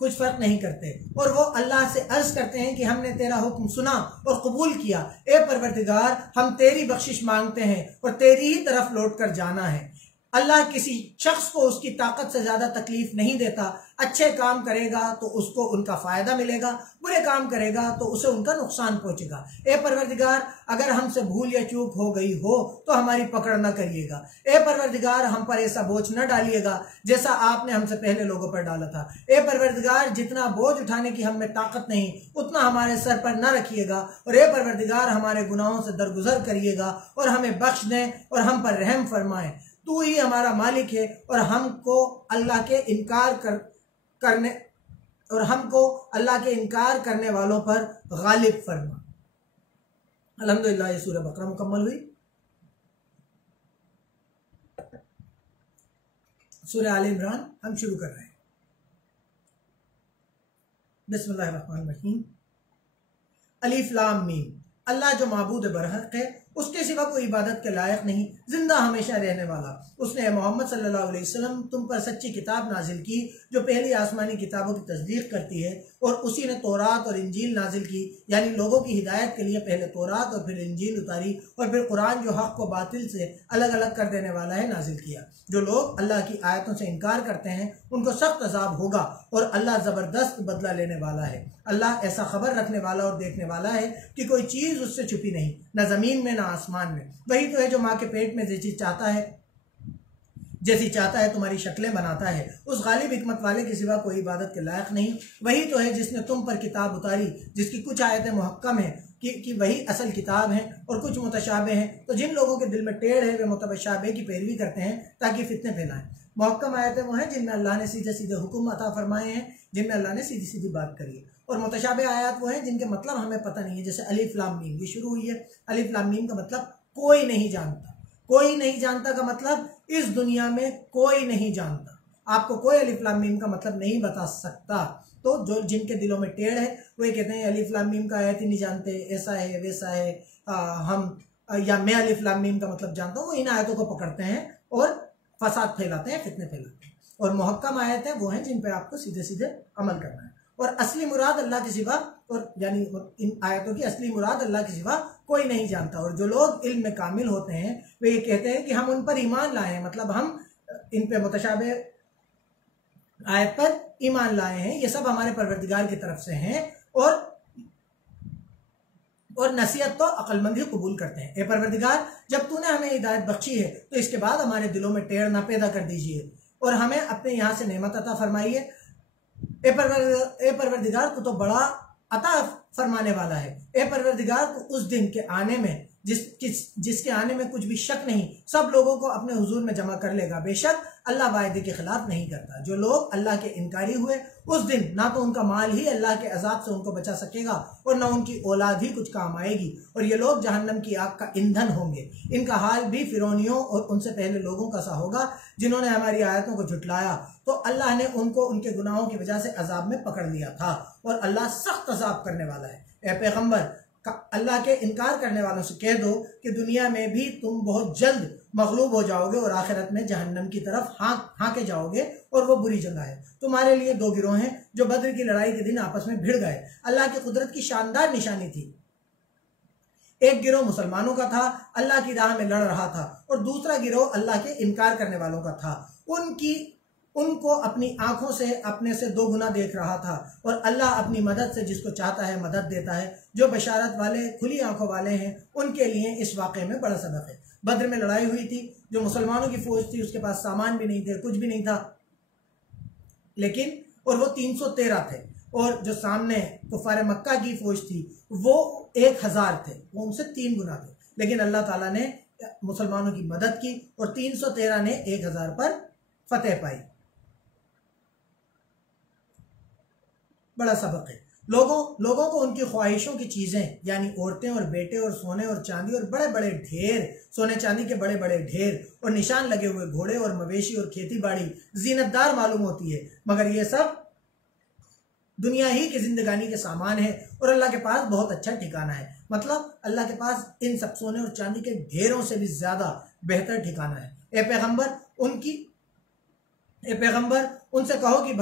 कुछ फर्क नहीं करते, और वो अल्लाह से अर्ज करते हैं कि हमने तेरा हुक्म सुना और कबूल किया। ए परवरदिगार, हम तेरी बख्शिश मांगते हैं और तेरी ही तरफ लौट कर जाना है। अल्लाह किसी शख्स को उसकी ताकत से ज्यादा तकलीफ नहीं देता। अच्छे काम करेगा तो उसको उनका फायदा मिलेगा, बुरे काम करेगा तो उसे उनका नुकसान पहुंचेगा। ए परवरदिगार, अगर हमसे भूल या चूक हो गई हो तो हमारी पकड़ न करिएगा। ए परवरदिगार, हम पर ऐसा बोझ न डालिएगा जैसा आपने हमसे पहले लोगों पर डाला था। ए परवरदिगार, जितना बोझ उठाने की हम में ताकत नहीं उतना हमारे सर पर न रखिएगा। और ए परवरदिगार, हमारे गुनाहों से दरगुजर करिएगा और हमें बख्श दें और हम पर रहम फरमाएं। तू ही हमारा मालिक है, और हमको अल्लाह के इनकार करने वालों पर गालिब फरमा। अल्हम्दुलिल्लाह, ये सूरह बकरा मुकम्मल हुई। सूरह आल इमरान हम शुरू कर रहे हैं। बिस्मिल्लाहिर्रहमानिर्रहीम। अलिफ लाम मीम। अल्लाह जो माबूद बरहक है, उसके सिवा कोई इबादत के लायक नहीं, जिंदा हमेशा रहने वाला। उसने मोहम्मद सल्लल्लाहु अलैहि वसल्लम तुम पर सच्ची किताब नाजिल की जो पहली आसमानी किताबों की तस्दीक करती है, और उसी ने तौरात और इंजील नाजिल की, यानी लोगों की हिदायत के लिए पहले तौरात और फिर इंजील उतारी, और फिर कुरान जो हक को बातिल से अलग अलग कर देने वाला है नाजिल किया। जो लोग अल्लाह की आयतों से इनकार करते हैं उनको सख्त अजाब होगा, और अल्लाह जबरदस्त बदला लेने वाला है। अल्लाह ऐसा खबर रखने वाला और देखने वाला है कि कोई चीज उससे छुपी नहीं, न जमीन में न आसमान में। वही तो है जो माँ के पेट में जैसी चाहता है तुम्हारी शक्लें बनाता है। उस गालिब हिकमत वाले के सिवा कोई इबादत के लायक नहीं। वही तो है जिसने तुम पर किताब उतारी जिसकी कुछ आयतें मुहक्कम है कि वही असल किताब है, और कुछ मुतशाबे हैं। तो जिन लोगों के दिल में टेढ़ है वे मुतशाबे की पैरवी करते हैं ताकि फितने फैलाएं। मुहक्कम आयतें वो हैं जिनमें अल्लाह ने सीधे सीधे हुक्म अता फरमाए हैं, जिनमें अल्लाह ने सीधी सीधी बात करी है। और मुतशाबे आयत वो हैं जिनके मतलब हमें पता नहीं है, जैसे अलिफ लाम मीम, ये शुरू हुई है। अलिफ लाम मीम का मतलब कोई नहीं जानता। कोई नहीं जानता का मतलब इस दुनिया में कोई नहीं जानता। आपको कोई अलिफ लाम मीम का मतलब नहीं बता सकता। तो जो जिनके दिलों में टेढ़ है वो ये कहते हैं अलिफ लाम मीम का आयत ही नहीं जानते, ऐसा है वैसा है, या मैं अलिफ लाम मीम का मतलब जानता हूँ, वो इन आयतों को पकड़ते हैं और फसाद फैलाते हैं, फितने फैलाते हैं। और मुहक्कम आयत है वो हैं जिन पर आपको सीधे सीधे अमल करना है। और असली मुराद अल्लाह के सिवा, और यानी इन आयतों की असली मुराद अल्लाह के सिवा कोई नहीं जानता। और जो लोग इल्म में कामिल होते हैं वे ये कहते हैं कि हम उन पर ईमान लाए हैं, मतलब हम इन पे मुतशाबे आयत पर ईमान लाए हैं, ये सब हमारे परवरदिगार की तरफ से हैं। और नसीहत तो अक्लमंद ही कबूल करते हैं। ए परवरदिगार, जब तूने हमें हिदायत बख्शी है तो इसके बाद हमारे दिलों में टेढ़ ना पैदा कर दीजिए और हमें अपने यहाँ से नेमत अता फरमाइए। ए परवरदिगार, तू तो बड़ा अता फरमाने वाला है। ए परवरदिगार, तू उस दिन के आने में जिसके आने में कुछ भी शक नहीं, सब लोगों को अपने हुजूर में जमा कर लेगा। बेशक अल्लाह वायदे के खिलाफ नहीं करता। जो लोग अल्लाह के इनकारी हुए उस दिन ना तो उनका माल ही अल्लाह के अजाब से उनको बचा सकेगा और ना उनकी औलाद ही कुछ काम आएगी, और ये लोग जहन्नम की आग का ईंधन होंगे। इनका हाल भी फिरौनियों और उनसे पहले लोगों का सा होगा जिन्होंने हमारी आयतों को झुटलाया, तो अल्लाह ने उनको उनके गुनाहों की वजह से अजाब में पकड़ लिया था, और अल्लाह सख्त अजाब करने वाला है। ए पैगम्बर, अल्लाह के इनकार करने वालों से कह दो कि दुनिया में भी तुम बहुत जल्द मगलूब हो जाओगे और आखिरत में जहन्नम की तरफ हाँके जाओगे, और वो बुरी जगह है। तुम्हारे लिए दो गिरोह हैं जो बद्र की लड़ाई के दिन आपस में भिड़ गए। अल्लाह की कुदरत की शानदार निशानी थी। एक गिरोह मुसलमानों का था, अल्लाह की राह में लड़ रहा था, और दूसरा गिरोह अल्लाह के इनकार करने वालों का था। उनको अपनी आंखों से अपने से दो गुना देख रहा था, और अल्लाह अपनी मदद से जिसको चाहता है मदद देता है। जो बशारत वाले खुली आंखों वाले हैं उनके लिए इस वाक़े में बड़ा सबक है। बद्र में लड़ाई हुई थी, जो मुसलमानों की फौज थी उसके पास सामान भी नहीं थे, कुछ भी नहीं था, लेकिन और वो 313 थे, और जो सामने कुफार मक्का की फौज थी वो 1000 थे, वो उनसे 3 गुना थे। लेकिन अल्लाह ताला ने मुसलमानों की मदद की और 313 ने 1000 पर फतेह पाई। बड़ा सबक है। लोगों को उनकी ख्वाहिशों की चीजें यानी औरतें और बेटे और सोने और चांदी और बड़े बड़े ढेर, सोने चांदी के बड़े बड़े ढेर और निशान लगे हुए घोड़े और मवेशी और खेती बाड़ी जीनतदार मालूम होती है, मगर ये सब दुनिया ही की जिंदगानी के सामान है और अल्लाह के पास बहुत अच्छा ठिकाना है। मतलब अल्लाह के पास इन सब सोने और चांदी के ढेरों से भी ज्यादा बेहतर ठिकाना है। ए पैगंबर, उनसे कहो कि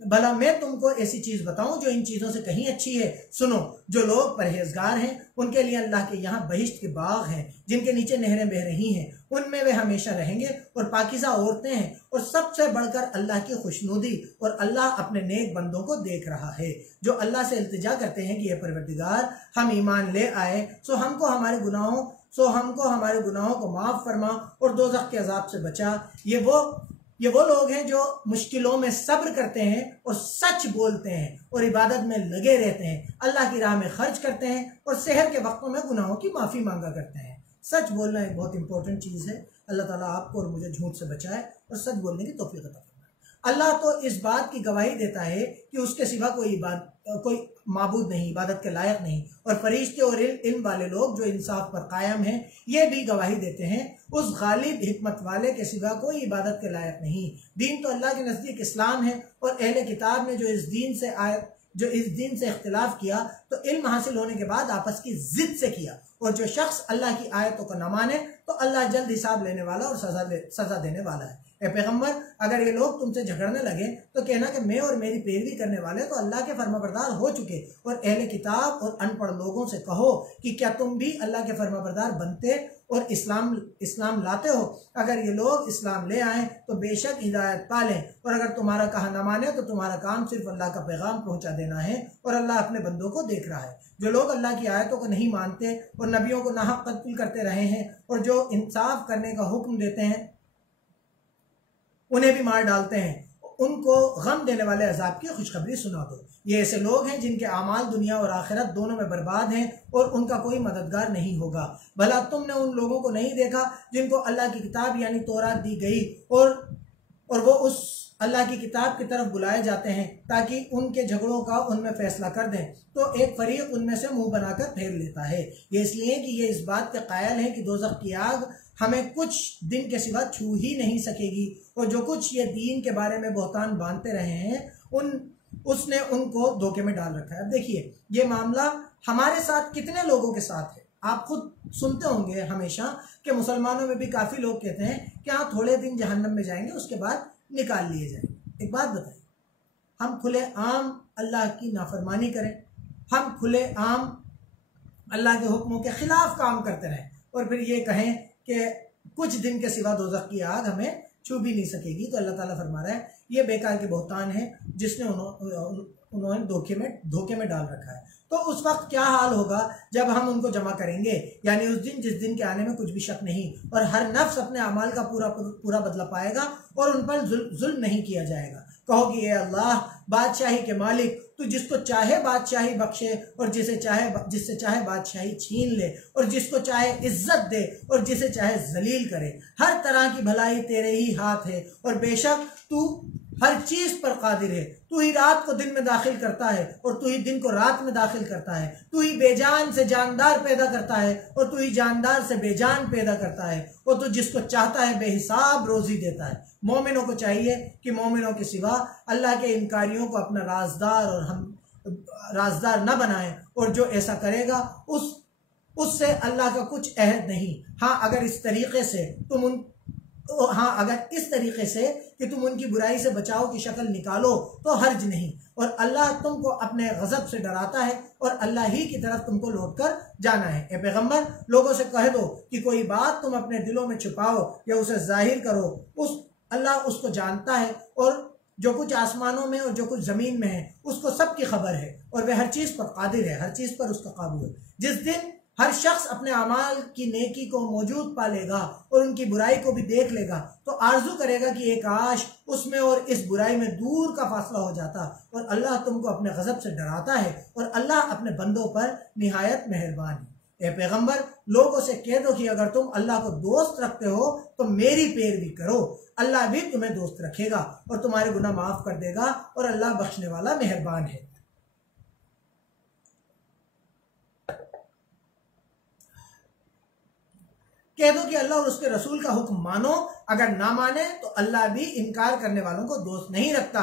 भला मैं तुमको ऐसी चीज बताऊं जो इन चीजों से कहीं अच्छी है। सुनो, जो लोग परहेजगार हैं उनके लिए अल्लाह के यहाँ बहिश्त के बाग हैं जिनके नीचे नहरें बह रही हैं, उनमें वे हमेशा रहेंगे, और पाकीज़ा औरतें हैं, और सबसे बढ़कर अल्लाह की खुशनुदी, और अल्लाह अपने नेक बंदों को देख रहा है जो अल्लाह से इल्तिजा करते हैं कि ये परवरदिगार, हम ईमान ले आए सो हमको हमारे गुनाहों को माफ फरमा और दोज़ख के अजाब से बचा। ये वो लोग हैं जो मुश्किलों में सब्र करते हैं और सच बोलते हैं और इबादत में लगे रहते हैं, अल्लाह की राह में खर्च करते हैं और सहर के वक्तों में गुनाहों की माफ़ी मांगा करते हैं। सच बोलना एक बहुत इंपॉर्टेंट चीज़ है। अल्लाह ताला आपको और मुझे झूठ से बचाए और सच बोलने की तौफीक अता फरमाए। अल्लाह तो इस बात की गवाही देता है कि उसके सिवा कोई माबूद नहीं, इबादत के लायक नहीं, और फरिश्ते और इल्म वाले लोग जो इंसाफ पर कायम हैं ये भी गवाही देते हैं उस गालिब हिकमत वाले के सिवा कोई इबादत के लायक नहीं। दीन तो अल्लाह के नज़दीक इस्लाम है, और अहले किताब ने जो इस दीन से इख्तिलाफ किया तो इल्म हासिल होने के बाद आपस की जिद से किया, और जो शख्स अल्लाह की आयतों को न माने तो अल्लाह जल्द हिसाब लेने वाला और सजा देने वाला है। ए पैगम्बर, अगर ये लोग तुमसे झगड़ने लगे तो कहना कि मैं और मेरी पैरवी करने वाले तो अल्लाह के फरमाबरदार हो चुके, और अहले किताब और अनपढ़ लोगों से कहो कि क्या तुम भी अल्लाह के फरमाबरदार बनते और इस्लाम लाते हो। अगर ये लोग इस्लाम ले आए तो बेशक हिदायत पा लें, और अगर तुम्हारा कहा न माने तो तुम्हारा काम सिर्फ अल्लाह का पैगाम पहुंचा देना है, और अल्लाह अपने बंदों को देख रहा है। जो लोग अल्लाह की आयतों को नहीं मानते और नबियों को नाहक कत्ल करते रहे हैं, और जो इंसाफ करने का हुक्म देते हैं उन्हें भी मार डालते हैं, उनको गम देने वाले अजाब की खुशखबरी सुना दो। ये ऐसे लोग हैं जिनके आमाल दुनिया और आखिरत दोनों में बर्बाद हैं और उनका कोई मददगार नहीं होगा। भला तुमने उन लोगों को नहीं देखा जिनको अल्लाह की किताब यानी तौरात दी गई और वो उस अल्लाह की किताब की तरफ बुलाए जाते हैं ताकि उनके झगड़ों का उनमें फैसला कर दें, तो एक फरीक उनमें से मुंह बनाकर फेर लेता है। ये इसलिए कि ये इस बात के कायल हैं कि दोज़ख की आग हमें कुछ दिन के सिवा छू ही नहीं सकेगी, और जो कुछ ये दीन के बारे में बहतान बांधते रहे हैं उसने उनको धोखे में डाल रखा है। अब देखिए, ये मामला हमारे साथ कितने लोगों के साथ है। आप खुद सुनते होंगे हमेशा कि मुसलमानों में भी काफ़ी लोग कहते हैं कि हाँ थोड़े दिन जहन्नम में जाएंगे, उसके बाद निकाल लिए जाएंगे। एक बात बताइए, हम खुले आम अल्लाह की नाफरमानी करें, हम खुले आम अल्लाह के हुक्मों के खिलाफ काम करते रहें और फिर ये कहें कि कुछ दिन के सिवा दोज़ख की आग हमें छू भी नहीं सकेगी, तो अल्लाह ताला फरमा रहा है ये बेकार के बहतान है जिसने उन्होंने धोखे में डाल रखा है। तो उस वक्त क्या हाल होगा जब हम उनको जमा करेंगे, यानी उस दिन जिस दिन के आने में कुछ भी शक नहीं, और हर नफ्स अपने अमाल का पूरा बदला पाएगा और उन पर जुल्म नहीं किया जाएगा। कहोगी ये अल्लाह बादशाही के मालिक, तू जिसको चाहे बादशाही बख्शे और जिससे चाहे बादशाही छीन ले, और जिसको चाहे इज्जत दे और जिसे चाहे जलील करे। हर तरह की भलाई तेरे ही हाथ है और बेशक तू हर चीज पर कादिर है। तू ही रात को दिन में दाखिल करता है और तू ही दिन को रात में दाखिल करता है। तू ही बेजान से जानदार पैदा करता है और तू ही जानदार से बेजान पैदा करता है, और तू जिसको चाहता है बेहिसाब रोजी देता है। मोमिनों को चाहिए कि मोमिनों के सिवा अल्लाह के इनकारियों को अपना राजदार न बनाएं, और जो ऐसा करेगा उससे अल्लाह का कुछ अहद नहीं। अगर इस तरीके से कि तुम उनकी बुराई से बचाव की शक्ल निकालो तो हर्ज नहीं, और अल्लाह तुमको अपने गजब से डराता है और अल्लाह ही की तरफ तुमको लौट कर जाना है। ए पैगंबर, लोगों से कह दो कि कोई बात तुम अपने दिलों में छुपाओ या उसे जाहिर करो, अल्लाह उसको जानता है, और जो कुछ आसमानों में और जो कुछ जमीन में है उसको सबकी खबर है, और वह हर चीज पर कादिर है, हर चीज पर उसका काबू है। जिस दिन हर शख्स अपने अमाल की नेकी को मौजूद पा लेगा और उनकी बुराई को भी देख लेगा, तो आरजू करेगा कि एक काश उसमें और इस बुराई में दूर का फासला हो जाता। और अल्लाह तुमको अपने गजब से डराता है और अल्लाह अपने बंदों पर निहायत मेहरबान है। ए पैगंबर, लोगों से कह दो कि अगर तुम अल्लाह को दोस्त रखते हो तो मेरी पैरवी करो, अल्लाह भी तुम्हें दोस्त रखेगा और तुम्हारे गुनाह माफ कर देगा, और अल्लाह बख्शने वाला मेहरबान है। कह दो कि अल्लाह और उसके रसूल का हुक्म मानो, अगर ना माने तो अल्लाह भी इनकार करने वालों को दोस्त नहीं रखता।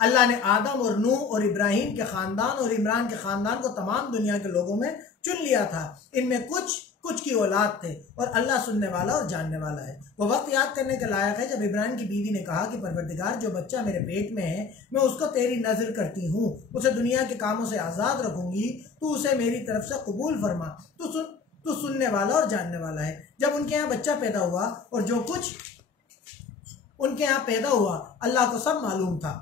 अल्लाह ने आदम और नूह और इब्राहिम के खानदान और इमरान के खानदान को तमाम दुनिया के लोगों में चुन लिया था। इनमें कुछ की औलाद थे, और अल्लाह सुनने वाला और जानने वाला है। वो वक्त याद करने के लायक है जब इब्राहिम की बीवी ने कहा कि परवरदिगार, जो बच्चा मेरे पेट में है मैं उसको तेरी नजर करती हूँ, उसे दुनिया के कामों से आज़ाद रखूंगी, तू उसे मेरी तरफ से कबूल फरमा, तू सुनने वाला और जानने वाला है। जब उनके यहाँ बच्चा पैदा हुआ और जो कुछ उनके यहाँ पैदा हुआ अल्लाह को सब मालूम था,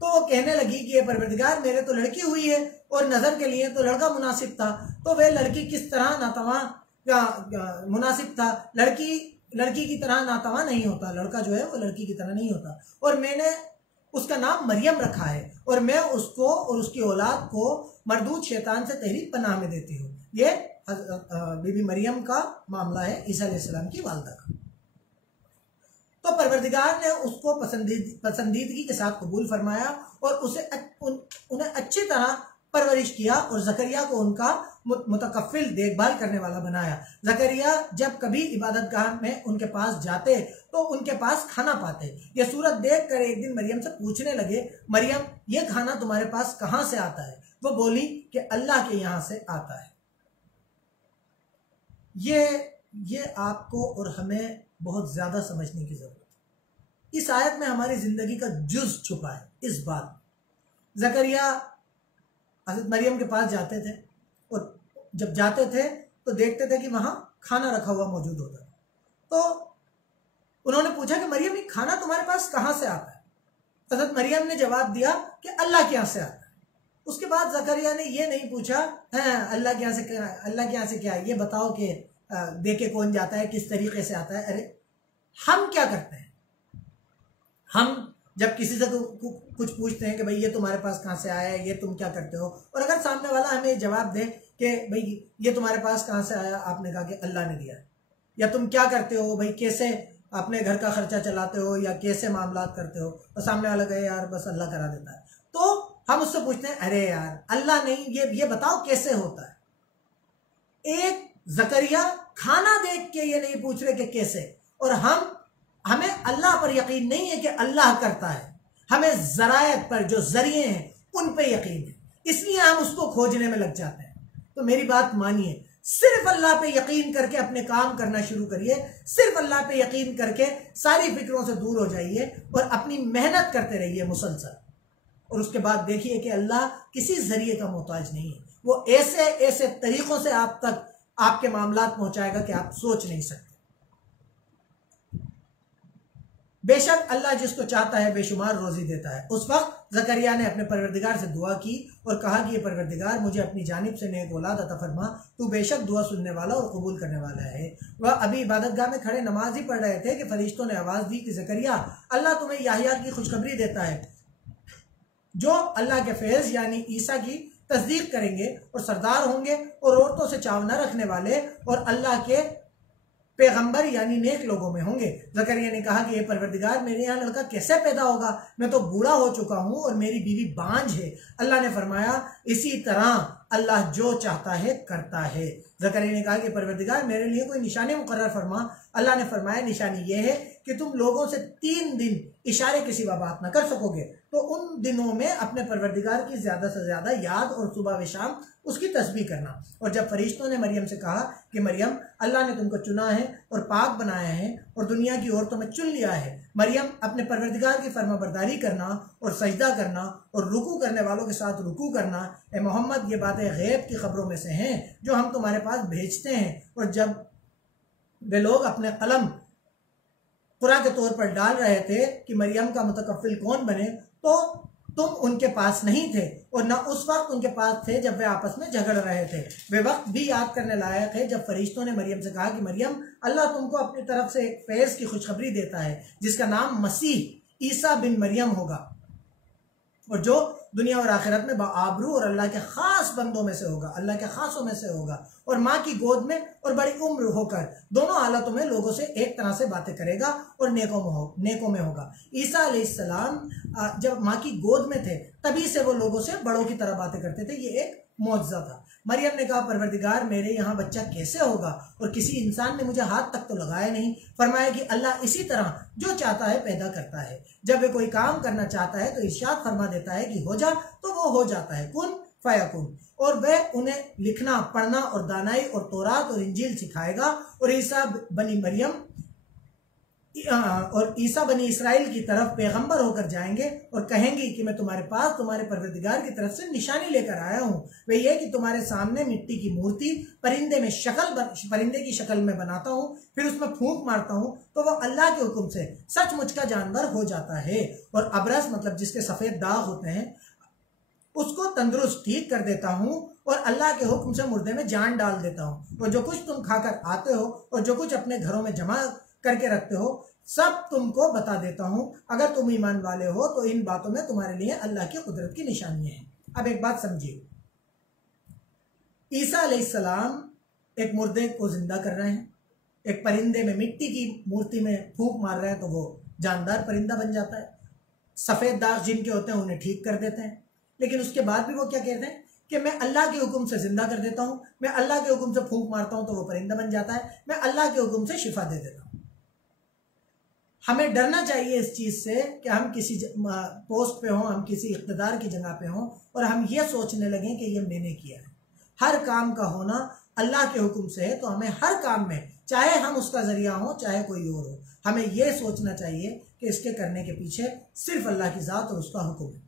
तो वो कहने लगी कि ये परवरदिगार, मेरे तो लड़की हुई है और नजर के लिए तो लड़का मुनासिब था, तो वह लड़की किस तरह नातवा मुनासिब था। लड़की की तरह नातवा नहीं होता, लड़का जो है वो लड़की की तरह नहीं होता, और मैंने उसका नाम मरियम रखा है, और मैं उसको और उसकी औलाद को मरदूद शैतान से तेरी पनाह में देती हूँ। ये बीबी मरियम का मामला है, ईसा अलैहिस्सलाम की वालदा का। तो परवरदिगार ने उसको पसंदीदगी के साथ कबूल फरमाया और उन्हें अच्छी तरह परवरिश किया, और जकरिया को उनका मुतकफिल देखभाल करने वाला बनाया। जकरिया जब कभी इबादतगाह में उनके पास जाते तो उनके पास खाना पाते। ये सूरत देखकर एक दिन मरियम से पूछने लगे, मरियम, ये खाना तुम्हारे पास कहाँ से आता है? वो बोली कि अल्लाह के यहाँ से आता है। ये आपको और हमें बहुत ज्यादा समझने की जरूरत है। इस आयत में हमारी जिंदगी का जुज छुपा है। इस बात जकरिया हज़रत मरियम के पास जाते थे, और जब जाते थे तो देखते थे कि वहां खाना रखा हुआ मौजूद होता है। तो उन्होंने पूछा कि मरियम, ये खाना तुम्हारे पास कहाँ से आता है? हज़रत मरियम ने जवाब दिया कि अल्लाह के यहाँ से आता है। उसके बाद जकरिया ने ये नहीं पूछा अल्लाह के यहाँ से क्या, ये बताओ कि देके कौन जाता है, किस तरीके से आता है। अरे हम क्या करते हैं? हम जब किसी से कुछ पूछते हैं कि भाई ये तुम्हारे पास कहाँ से आया है, ये तुम क्या करते हो, और अगर सामने वाला हमें जवाब दे कि भाई ये तुम्हारे पास कहाँ से आया, आपने कहा कि अल्लाह ने दिया, या तुम क्या करते हो भाई, कैसे अपने घर का खर्चा चलाते हो या कैसे मामलात करते हो, और सामने वाला कहे यार बस अल्लाह करा देता है, तो हम उससे पूछते हैं अरे यार अल्लाह नहीं, ये बताओ कैसे होता है। एक जकरिया खाना देख के ये नहीं पूछ रहे कि कैसे, और हमें अल्लाह पर यकीन नहीं है कि अल्लाह करता है, हमें ज़रायत पर जो जरिए हैं उन पे यकीन है, इसलिए हम उसको खोजने में लग जाते हैं। तो मेरी बात मानिए, सिर्फ अल्लाह पे यकीन करके अपने काम करना शुरू करिए, सिर्फ अल्लाह पे यकीन करके सारी फिक्रों से दूर हो जाइए और अपनी मेहनत करते रहिए मुसलसल, और उसके बाद देखिए कि अल्लाह किसी जरिए का मोहताज नहीं है, वो ऐसे ऐसे तरीकों से आप तक आपके मामलात पहुंचाएगा कि आप सोच नहीं सकते। बेशक अल्लाह जिसको चाहता है बेशुमार रोजी देता है। उस वक्त ज़करिया ने अपने परवरदिगार से दुआ की और कहा कि ये परवरदिगार मुझे अपनी जानिब से नेक औलाद अता फरमा, तू बेशक दुआ सुनने वाला और कबूल करने वाला है। वह अभी इबादतगाह में खड़े नमाज ही पढ़ रहे थे कि फरिश्तों ने आवाज़ दी कि ज़करिया अल्लाह तुम्हें याहिया की खुशखबरी देता है, जो अल्लाह के फैज़ यानी ईसा की तस्दीक करेंगे और सरदार होंगे और औरतों से चाव न रखने वाले और अल्लाह के पैगंबर यानी नेक लोगों में होंगे। ज़करिया ने कहा कि ये परवरदिगार मेरे यहाँ लड़का कैसे पैदा होगा, मैं तो बूढ़ा हो चुका हूँ और मेरी बीवी बांझ है। अल्लाह ने फरमाया इसी तरह अल्लाह जो चाहता है करता है। ज़करिया ने कहा कि परवरदिगार मेरे लिए कोई निशानी मुकर्रर फरमा। अल्लाह ने फरमाया निशानी ये है कि तुम लोगों से 3 दिन इशारे के सिवा बात ना कर सकोगे, तो उन दिनों में अपने परवरदिगार की ज़्यादा से ज़्यादा याद और सुबह व शाम उसकी तस्बीह करना। और जब फरिश्तों ने मरियम से कहा कि मरियम अल्लाह ने तुमको चुना है और पाक बनाया है और दुनिया की औरतों में चुन लिया है, मरियम अपने परवरदिगार की फरमाबरदारी करना और सजदा करना और रुकू करने वालों के साथ रुकू करना, ए मोहम्मद ये बातें गैब की खबरों में से हैं जो हम तुम्हारे पास भेजते हैं। और जब वे लोग अपने कलम कुरा के तौर पर डाल रहे थे कि मरियम का मुतकफ़िल कौन बने, तो तुम उनके पास नहीं थे और न उस वक्त उनके पास थे जब वे आपस में झगड़ रहे थे। वे वक्त भी याद करने लायक है जब फरिश्तों ने मरियम से कहा कि मरियम अल्लाह तुमको अपनी तरफ से एक फैज़ की खुशखबरी देता है जिसका नाम मसीह ईसा बिन मरियम होगा, और जो दुनिया और आखिरत में बाआबरू और अल्लाह के खास बंदों में से होगा, अल्लाह के खासों में से होगा, और माँ की गोद में और बड़ी उम्र होकर दोनों हालतों में लोगों से एक तरह से बातें करेगा और नेकों में होगा। ईसा अलैहिस्सलाम जब माँ की गोद में थे तभी से वो लोगों से बड़ों की तरह बातें करते थे, ये एक मौजज़ा था। मरियम ने कहा परवरदिगार मेरे यहाँ बच्चा कैसे होगा और किसी इंसान ने मुझे हाथ तक तो लगाया नहीं। फरमाया कि अल्लाह इसी तरह जो चाहता है पैदा करता है, जब वे कोई काम करना चाहता है तो इरशाद फरमा देता है कि हो जा, तो वो हो जाता है, कुन फयकुन। और वह उन्हें लिखना पढ़ना और दानाई और तौरात और इंजील सिखाएगा और ईसा बनी इसराइल की तरफ पैगंबर होकर जाएंगे और कहेंगे कि मैं तुम्हारे पास तुम्हारे परवरदिगार की तरफ से निशानी लेकर आया हूँ, वह ये कि तुम्हारे सामने मिट्टी की मूर्ति परिंदे की शक्ल में बनाता हूँ, फिर उसमें फूंक मारता हूँ तो वह अल्लाह के हुक्म से सचमुच का जानवर हो जाता है, और अबरस मतलब जिसके सफ़ेद दाग होते हैं उसको तंदुरुस्त ठीक कर देता हूँ, और अल्लाह के हुक्म से मुर्दे में जान डाल देता हूँ, और जो कुछ तुम खाकर आते हो और जो कुछ अपने घरों में जमा करके रखते हो सब तुमको बता देता हूँ। अगर तुम ईमान वाले हो तो इन बातों में तुम्हारे लिए अल्लाह की कुदरत की निशानियां हैं। अब एक बात समझिए, ईसा अलैहिस्सलाम एक मुर्दे को जिंदा कर रहे हैं, एक परिंदे में मिट्टी की मूर्ति में फूंक मार रहे हैं तो वो जानदार परिंदा बन जाता है, सफ़ेद दाग जिनके होते हैं उन्हें ठीक कर देते हैं। लेकिन उसके बाद भी वो क्या कहते हैं कि मैं अल्लाह के हुक्म से जिंदा कर देता हूँ, मैं अल्लाह के हुक्म से फूंक मारता हूँ तो वो परिंदा बन जाता है, मैं अल्लाह के हुक्म से शिफा दे देता हूँ। हमें डरना चाहिए इस चीज़ से कि हम किसी पोस्ट पे हों, हम किसी इक़्तिदार की जगह पे हों और हम ये सोचने लगें कि ये मैंने किया है। हर काम का होना अल्लाह के हुक्म से है, तो हमें हर काम में चाहे हम उसका ज़रिया हो चाहे कोई और हो, हमें ये सोचना चाहिए कि इसके करने के पीछे सिर्फ अल्लाह की ज़ात और उसका हुक्म है।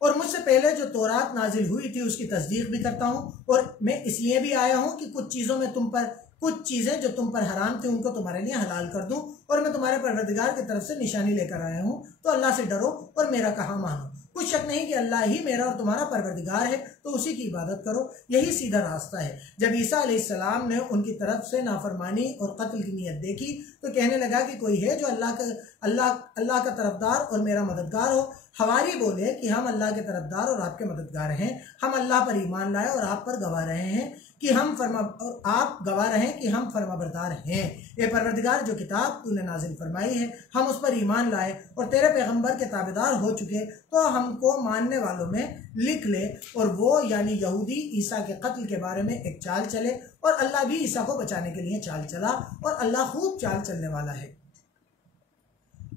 और मुझसे पहले जो तौरात नाजिल हुई थी उसकी तस्दीक भी करता हूँ, और मैं इसलिए भी आया हूँ कि कुछ चीज़ों में तुम पर कुछ चीज़ें जो तुम पर हराम थी उनको तुम्हारे लिए हलाल कर दूं, और मैं तुम्हारे परवरदिगार की तरफ से निशानी लेकर आया हूं, तो अल्लाह से डरो और मेरा कहा मानो। कुछ शक नहीं कि अल्लाह ही मेरा और तुम्हारा परवरदिगार है, तो उसी की इबादत करो, यही सीधा रास्ता है। जब ईसा अलैहिस्सलाम ने उनकी तरफ से नाफरमानी और कत्ल की नीयत देखी तो कहने लगा कि कोई है जो अल्लाह का तरफदार और मेरा मददगार हो। हवारी बोले कि हम अल्लाह के तरफदार और आपके मददगार हैं, हम अल्लाह पर ईमान लाए और आप पर गवाह रहे हैं कि आप गवाह रहे कि हम फरमाबरदार हैं। ये परवरदिगार जो किताब तूने नाजिल फरमाई है हम उस पर ईमान लाए और तेरे पैगंबर के ताबेदार हो चुके, तो हमको मानने वालों में लिख ले। और वो यानी यहूदी ईसा के कत्ल के बारे में एक चाल चले, और अल्लाह भी ईसा को बचाने के लिए चाल चला, और अल्लाह खूब चाल चलने वाला है।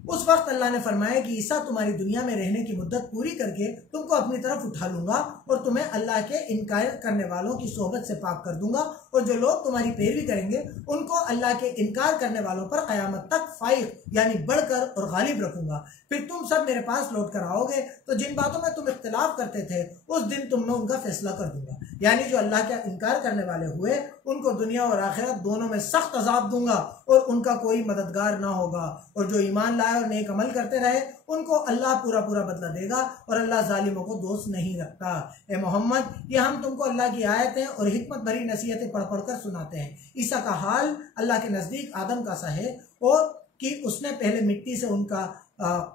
उस वक्त अल्लाह ने फरमाया कि ईसा तुम्हारी दुनिया में रहने की मुद्दत पूरी करके तुमको अपनी तरफ उठा लूंगा और तुम्हें अल्लाह के इनकार करने वालों की सोहबत से पाक कर दूंगा, और जो लोग तुम्हारी पैरवी करेंगे उनको अल्लाह के इनकार करने वालों पर क़यामत तक फाइक यानी बढ़कर और गालिब रखूंगा। फिर तुम सब मेरे पास लौट कर आओगे, तो जिन बातों में तुम इख्तिलाफ करते थे उस दिन तुम में उनका फैसला कर दूंगा। यानी जो अल्लाह का इनकार करने वाले हुए उनको दुनिया और आखिरत दोनों में सख्त अजाब दूंगा, और उनका कोई मददगार ना होगा। और जो ईमान लाए और नेक अमल करते रहे उनको अल्लाह पूरा पूरा बदला देगा, और अल्लाह जालिमों को दोस्त नहीं रखता। ए मोहम्मद, ये हम तुमको अल्लाह की आयतें और हिकमत भरी नसीहतें पढ़ पढ़ कर सुनाते हैं। ईसा का हाल अल्लाह के नज़दीक आदम का सा है, और कि उसने पहले मिट्टी से उनका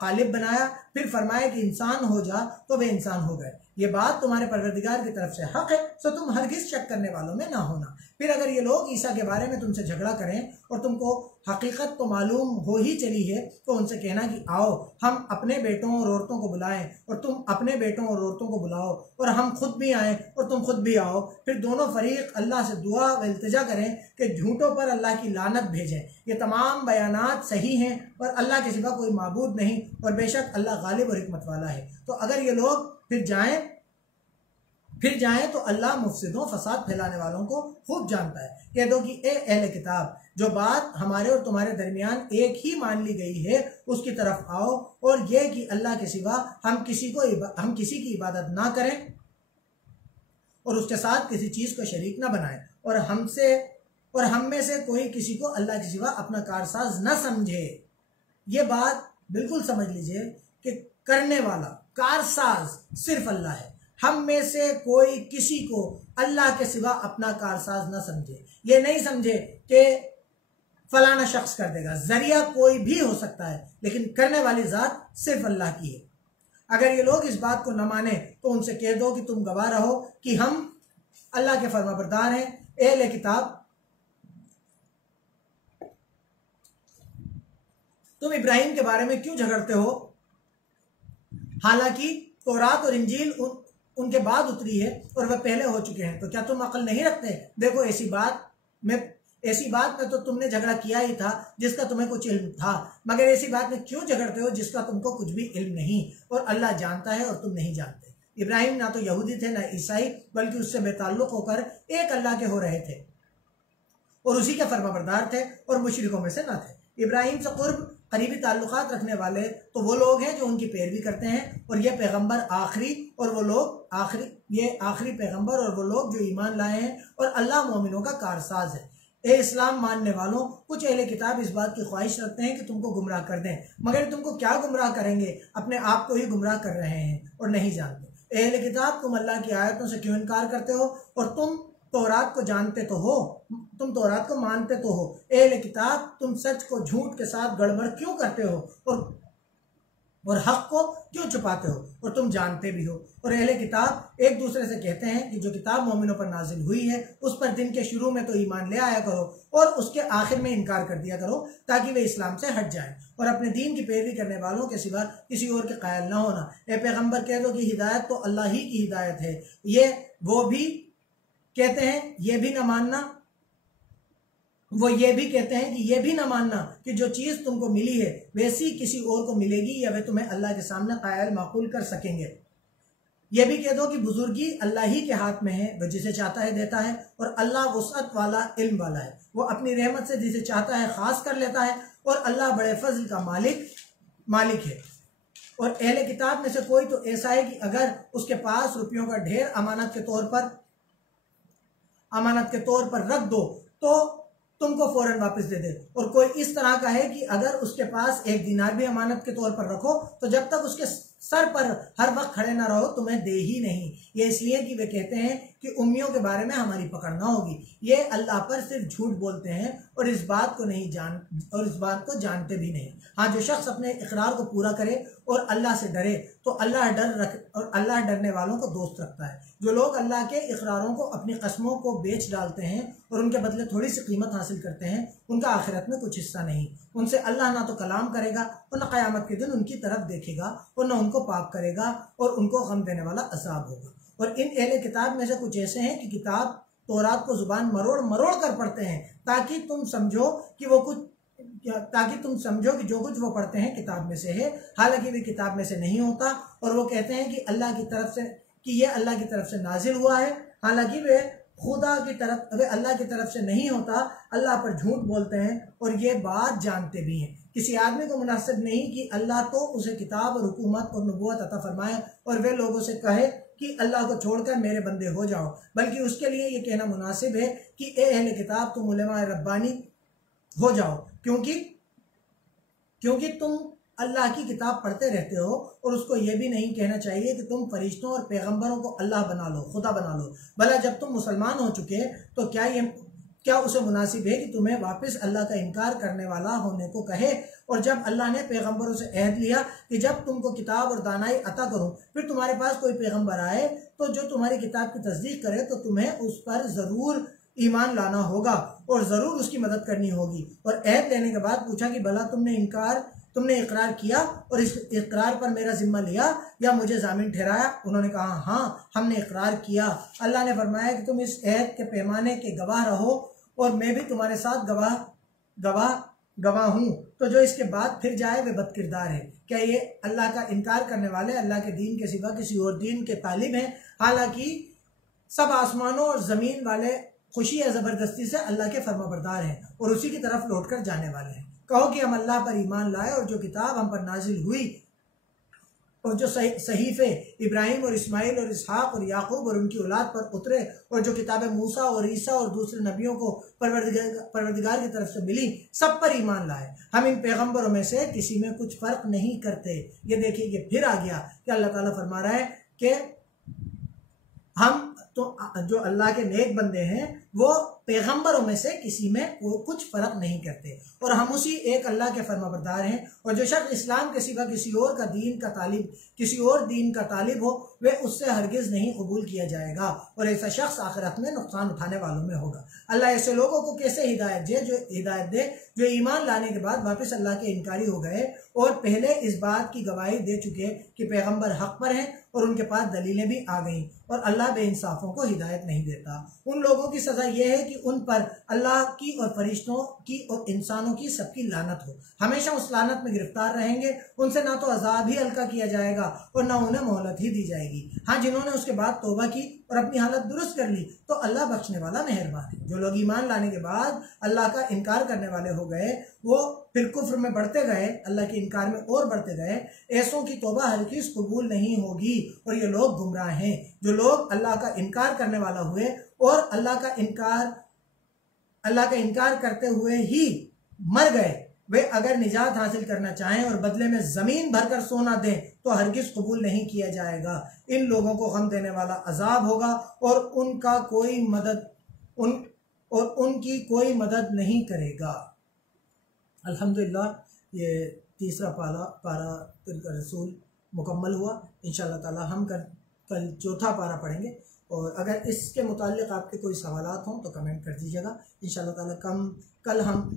कालिब बनाया, फिर फरमाया कि इंसान हो जा, तो वे इंसान हो गए। ये बात तुम्हारे परवरदिगार की तरफ से हक है, सो तुम हरगिज शक करने वालों में ना होना। फिर अगर ये लोग ईसा के बारे में तुमसे झगड़ा करें और तुमको हकीकत तो मालूम हो ही चली है, तो उनसे कहना कि आओ हम अपने बेटों और औरतों को बुलाएं, और तुम अपने बेटों और औरतों को बुलाओ, और हम खुद भी आएँ और तुम खुद भी आओ। फिर दोनों फरीक अल्लाह से दुआ व इल्तिजा करें कि झूठों पर अल्लाह की लानत भेजें। ये तमाम बयानात सही हैं और अल्लाह के सिवा कोई माबूद नहीं, और बेशक अल्लाह गालिब और हिकमत वाला है। तो अगर ये लोग फिर जाएं तो अल्लाह मुफसिदों फसाद फैलाने वालों को खूब जानता है। कह दो कि ए अहले किताब, जो बात हमारे और तुम्हारे दरमियान एक ही मान ली गई है उसकी तरफ आओ, और यह कि अल्लाह के सिवा हम किसी की इबादत ना करें और उसके साथ किसी चीज़ को शरीक ना बनाएं, और हम में से कोई किसी को अल्लाह के सिवा अपना कारसाज न समझे। ये बात बिल्कुल समझ लीजिए कि करने वाला कारसाज सिर्फ अल्लाह है। हम में से कोई किसी को अल्लाह के सिवा अपना कारसाज न समझे। ये नहीं समझे कि फलाना शख्स कर देगा, जरिया कोई भी हो सकता है, लेकिन करने वाली ज़ात सिर्फ अल्लाह की है। अगर ये लोग इस बात को न माने तो उनसे कह दो कि तुम गवाह रहो कि हम अल्लाह के फरमाबरदार हैं। ए अहले किताब, तुम इब्राहिम के बारे में क्यों झगड़ते हो, हालांकि तौरात और इंजील उनके बाद उतरी है और वह पहले हो चुके हैं, तो क्या तुम अक्ल नहीं रखते? देखो ऐसी बात में तो तुमने झगड़ा किया ही था जिसका तुम्हें कुछ इल्म था, मगर ऐसी बात में क्यों झगड़ते हो जिसका तुमको कुछ भी इल्म नहीं, और अल्लाह जानता है और तुम नहीं जानते। इब्राहिम ना तो यहूदी थे ना ईसाई, बल्कि उससे बेताल्लुक होकर एक अल्लाह के हो रहे थे और उसी के फरमाबरदार थे और मुशरिकों में से ना थे। इब्राहिम से कुर्ब करीबी ताल्लुकात रखने वाले तो वो लोग हैं जो उनकी पैरवी करते हैं, और ये पैगंबर आखिरी पैगंबर और वो लोग जो ईमान लाए हैं, और अल्लाह मोमिनों का कारसाज है। ए इस्लाम मानने वालों, कुछ अहले किताब इस बात की ख्वाहिश रखते हैं कि तुमको गुमराह कर दें, मगर तुमको क्या गुमराह करेंगे, अपने आप को ही गुमराह कर रहे हैं और नहीं जानते। अहले किताब, तुम अल्लाह की आयतों से क्यों इनकार करते हो, और तुम तौरात को जानते तो हो, तुम तौरात को मानते तो हो। अहले किताब, तुम सच को झूठ के साथ गड़बड़ क्यों करते हो और हक को क्यों छुपाते हो, और तुम जानते भी हो। और अहले किताब एक दूसरे से कहते हैं कि जो किताब मोमिनों पर नाजिल हुई है उस पर दिन के शुरू में तो ईमान ले आया करो और उसके आखिर में इनकार कर दिया करो, ताकि वे इस्लाम से हट जाएं और अपने दीन की पैरवी करने वालों के सिवा किसी और के कायल ना होना। ए पैगंबर, कह दो कि हिदायत तो अल्लाह ही की हिदायत है। ये वो भी कहते हैं ये भी न मानना, वो ये भी कहते हैं कि ये भी ना मानना कि जो चीज़ तुमको मिली है वैसी किसी और को मिलेगी या वे तुम्हें अल्लाह के सामने कायल माकूल कर सकेंगे। ये भी कह दो कि बुजुर्गी अल्लाह ही के हाथ में है, वह जिसे चाहता है देता है, और अल्लाह वुसअत वाला, इल्म वाला है। वो अपनी रहमत से जिसे चाहता है खास कर लेता है, और अल्लाह बड़े फजल का मालिक है। और अहले किताब में से कोई तो ऐसा है कि अगर उसके पास रुपयों का ढेर अमानत के तौर पर रख दो तो तुमको फौरन वापस दे दे। और कोई इस तरह का है कि अगर उसके पास 1 दिनार भी अमानत के तौर पर रखो तो जब तक उसके सर पर हर वक्त खड़े ना रहो तुम्हें दे ही नहीं। ये इसलिए कि वे कहते हैं कि उम्मियों के बारे में हमारी पकड़ ना होगी। ये अल्लाह पर सिर्फ झूठ बोलते हैं और इस बात को जानते भी नहीं। हाँ, जो शख्स अपने इकरार को पूरा करे और अल्लाह से डरे तो अल्लाह डरने वालों को दोस्त रखता है। जो लोग अल्लाह के इकरारों को अपनी कस्मों को बेच डालते हैं और उनके बदले थोड़ी सी कीमत हासिल करते हैं उनका आखिरत में कुछ हिस्सा नहीं। उनसे अल्लाह ना तो कलाम करेगा और न क़यामत के दिन उनकी तरफ देखेगा और न उनको पाक करेगा और उनको गम देने वाला अज़ाब होगा। और इन अहले किताब में से कुछ ऐसे हैं कि किताब तौरात को जुबान मरोड़ मरोड़ कर पढ़ते हैं ताकि तुम समझो कि जो कुछ वो पढ़ते हैं किताब में से है, हालांकि वे किताब में से नहीं होता। और वो कहते हैं कि ये अल्लाह की तरफ से नाजिल हुआ है, हालांकि वे अल्लाह की तरफ से नहीं होता। अल्लाह पर झूठ बोलते हैं और ये बात जानते भी हैं। किसी आदमी को मुनासिब नहीं कि अल्लाह तो उसे किताब और हुकूमत और नबूवत अता फरमाए और वे लोगों से कहे कि अल्लाह को छोड़कर मेरे बंदे हो जाओ, बल्कि उसके लिए ये कहना मुनासिब है कि ए अहले किताब तुम उलमा रब्बानी हो जाओ, क्योंकि तुम अल्लाह की किताब पढ़ते रहते हो। और उसको ये भी नहीं कहना चाहिए कि तुम फरिश्तों और पैगंबरों को अल्लाह बना लो, खुदा बना लो। भला जब तुम मुसलमान हो चुके तो क्या उसे मुनासिब है कि तुम्हें वापस अल्लाह का इनकार करने वाला होने को कहे। और जब अल्लाह ने पैगंबरों से अहद लिया कि जब तुमको किताब और दानाई अता करूं फिर तुम्हारे पास कोई पैगंबर आए तो जो तुम्हारी किताब की तस्दीक करे तो तुम्हें उस पर ज़रूर ईमान लाना होगा और ज़रूर उसकी मदद करनी होगी। और अहद लेने के बाद पूछा कि भला तुमने इकरार किया और इस इकरार पर मेरा जिम्मा लिया या मुझे जामिन ठहराया? उन्होंने कहा हाँ, हमने इकरार किया। अल्लाह ने फरमाया कि तुम इस अहद के पैमाने के गवाह रहो और मैं भी तुम्हारे साथ गवाह हूँ। तो जो इसके बाद फिर जाए वे बदकिरदार है। क्या ये अल्लाह का इनकार करने वाले अल्लाह के दीन के सिवा किसी और दीन के तालिब हैं? हालांकि सब आसमानों और ज़मीन वाले खुशी या ज़बरदस्ती से अल्लाह के फरमाबरदार हैं और उसी की तरफ लौट कर जाने वाले हैं। कहो कि हम अल्लाह पर ईमान लाए और जो किताब हम पर नाजिल हुई और जो सहीफ़े इब्राहिम और इस्माइल और इसहाक और याकूब और उनकी औलाद पर उतरे और जो किताबें मूसा और ईसा और दूसरे नबियों को परवरदिगार की तरफ से मिली सब पर ईमान लाए। हम इन पैगंबरों में से किसी में कुछ फ़र्क नहीं करते। ये देखिए कि फिर आ गया कि अल्लाह ताला फरमा रहा है कि हम तो जो अल्लाह के नेक बंदे हैं वो पैगंबरों में से किसी में कुछ फर्क नहीं करते और हम उसी एक अल्लाह के फरमाबरदार हैं। और जो शख्स इस्लाम के सिवा किसी और दीन का तालिब हो वे उससे हरगिज़ नहीं कबूल किया जाएगा और ऐसा शख्स आखिरत में नुकसान उठाने वालों में होगा। अल्लाह ऐसे लोगों को कैसे हिदायत दे जो ईमान लाने के बाद वापस अल्लाह के इनकारी हो गए और पहले इस बात की गवाही दे चुके कि पैगंबर हक पर हैं और उनके पास दलीलें भी आ गईं। और अल्लाह बेइंसाफों को हिदायत नहीं देता। उन लोगों की सज़ा यह है कि उन पर अल्लाह की और फरिश्तों की और इंसानों की सबकी लानत हो, हमेशा उस लानत में गिरफ्तार रहेंगे। उनसे ना तो अजाब ही हल्का किया जाएगा और ना उन्हें मोहलत ही दी जाएगी। हाँ, जिन्होंने उसके बाद तौबा की और अपनी हालत दुरुस्त कर ली तो अल्लाह बख्शने वाला मेहरबान है। जो लोग ईमान लाने के बाद अल्लाह का इनकार करने वाले हो गए वो फिर कुफ्र में बढ़ते गए, अल्लाह के इनकार में और बढ़ते गए, ऐसों की तौबा हरगिज़ कबूल नहीं होगी और ये लोग गुमराह हैं। जो लोग अल्लाह का इनकार करने वाला हुए और अल्लाह का इनकार करते हुए ही मर गए वे अगर निजात हासिल करना चाहें और बदले में ज़मीन भरकर सोना दें तो हरगिज़ कबूल नहीं किया जाएगा। इन लोगों को गम देने वाला अजाब होगा और उनकी कोई मदद नहीं करेगा। अल्हम्दुलिल्लाह, ये तीसरा पारा तिलका रसूल मुकम्मल हुआ। इंशाअल्लाह ताला हम कल चौथा पारा पढ़ेंगे और अगर इसके मुताल्लिक़ आपके कोई सवालात हों तो कमेंट कर दीजिएगा। इंशाअल्लाह ताला कल हम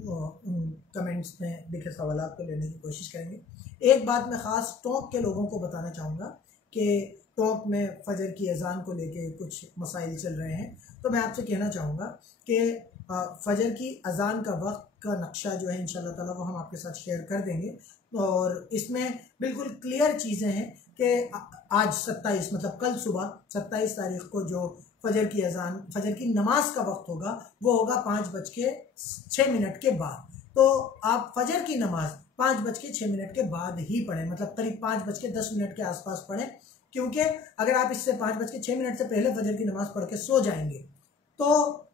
कमेंट्स में लिखे सवालात को लेने की कोशिश करेंगे। एक बात मैं ख़ास टोंक के लोगों को बताना चाहूँगा कि टोंक में फ़जर की अज़ान को लेके कुछ मसाइल चल रहे हैं, तो मैं आपसे कहना चाहूँगा कि फ़जर की अज़ान का वक्त का नक्शा जो है इंशाअल्लाह ताला वो हम आपके साथ शेयर कर देंगे और इसमें बिल्कुल क्लियर चीज़ें हैं कि आज 27 मतलब कल सुबह 27 तारीख़ को जो फ़जर की नमाज का वक्त होगा वो होगा 5:06 के बाद। तो आप फ़जर की नमाज 5:06 के बाद ही पढ़ें, मतलब करीब 5:10 के आसपास पढ़ें, क्योंकि अगर आप इससे 5:06 से पहले फ़जर की नमाज़ पढ़ के सो जाएंगे तो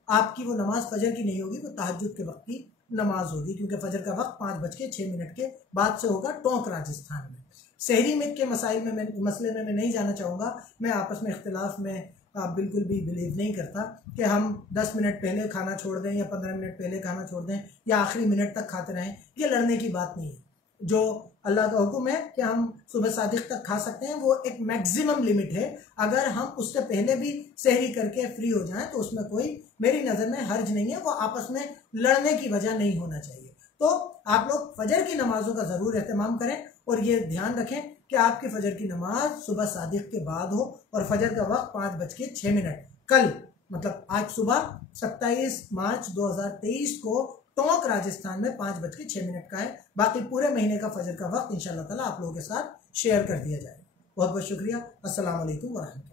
आपकी वो नमाज फजर की नहीं होगी, वो तहज्जुद के वक्त की नमाज होगी, क्योंकि फजर का वक्त 5:06 के बाद से होगा टोंक राजस्थान में। शहरी में के मसाइल में मसले में मैं नहीं जाना चाहूँगा। मैं आपस में इख्तिलाफ में बिल्कुल भी बिलीव नहीं करता कि हम 10 मिनट पहले खाना छोड़ दें या 15 मिनट पहले खाना छोड़ दें या आखिरी मिनट तक खाते रहें। ये लड़ने की बात नहीं है। जो अल्लाह का हुक्म है कि हम सुबह सादिक तक खा सकते हैं, वो एक मैक्सिमम लिमिट है। अगर हम उससे पहले भी सहरी करके फ्री हो जाएं तो उसमें कोई मेरी नज़र में हर्ज नहीं है। वो आपस में लड़ने की वजह नहीं होना चाहिए। तो आप लोग फजर की नमाजों का ज़रूर एहतमाम करें और ये ध्यान रखें कि आपकी फजर की नमाज सुबह सादिक के बाद हो और फजर का वक्त 5:06। कल मतलब आज सुबह 27 मार्च 2023 को टोंक राजस्थान में 5:06 का है। बाकी पूरे महीने का फजर का वक्त इंशाअल्लाह ताला आप लोगों के साथ शेयर कर दिया जाएगा। बहुत बहुत शुक्रिया। अस्सलाम वालेकुम व रहमतुल्लाह।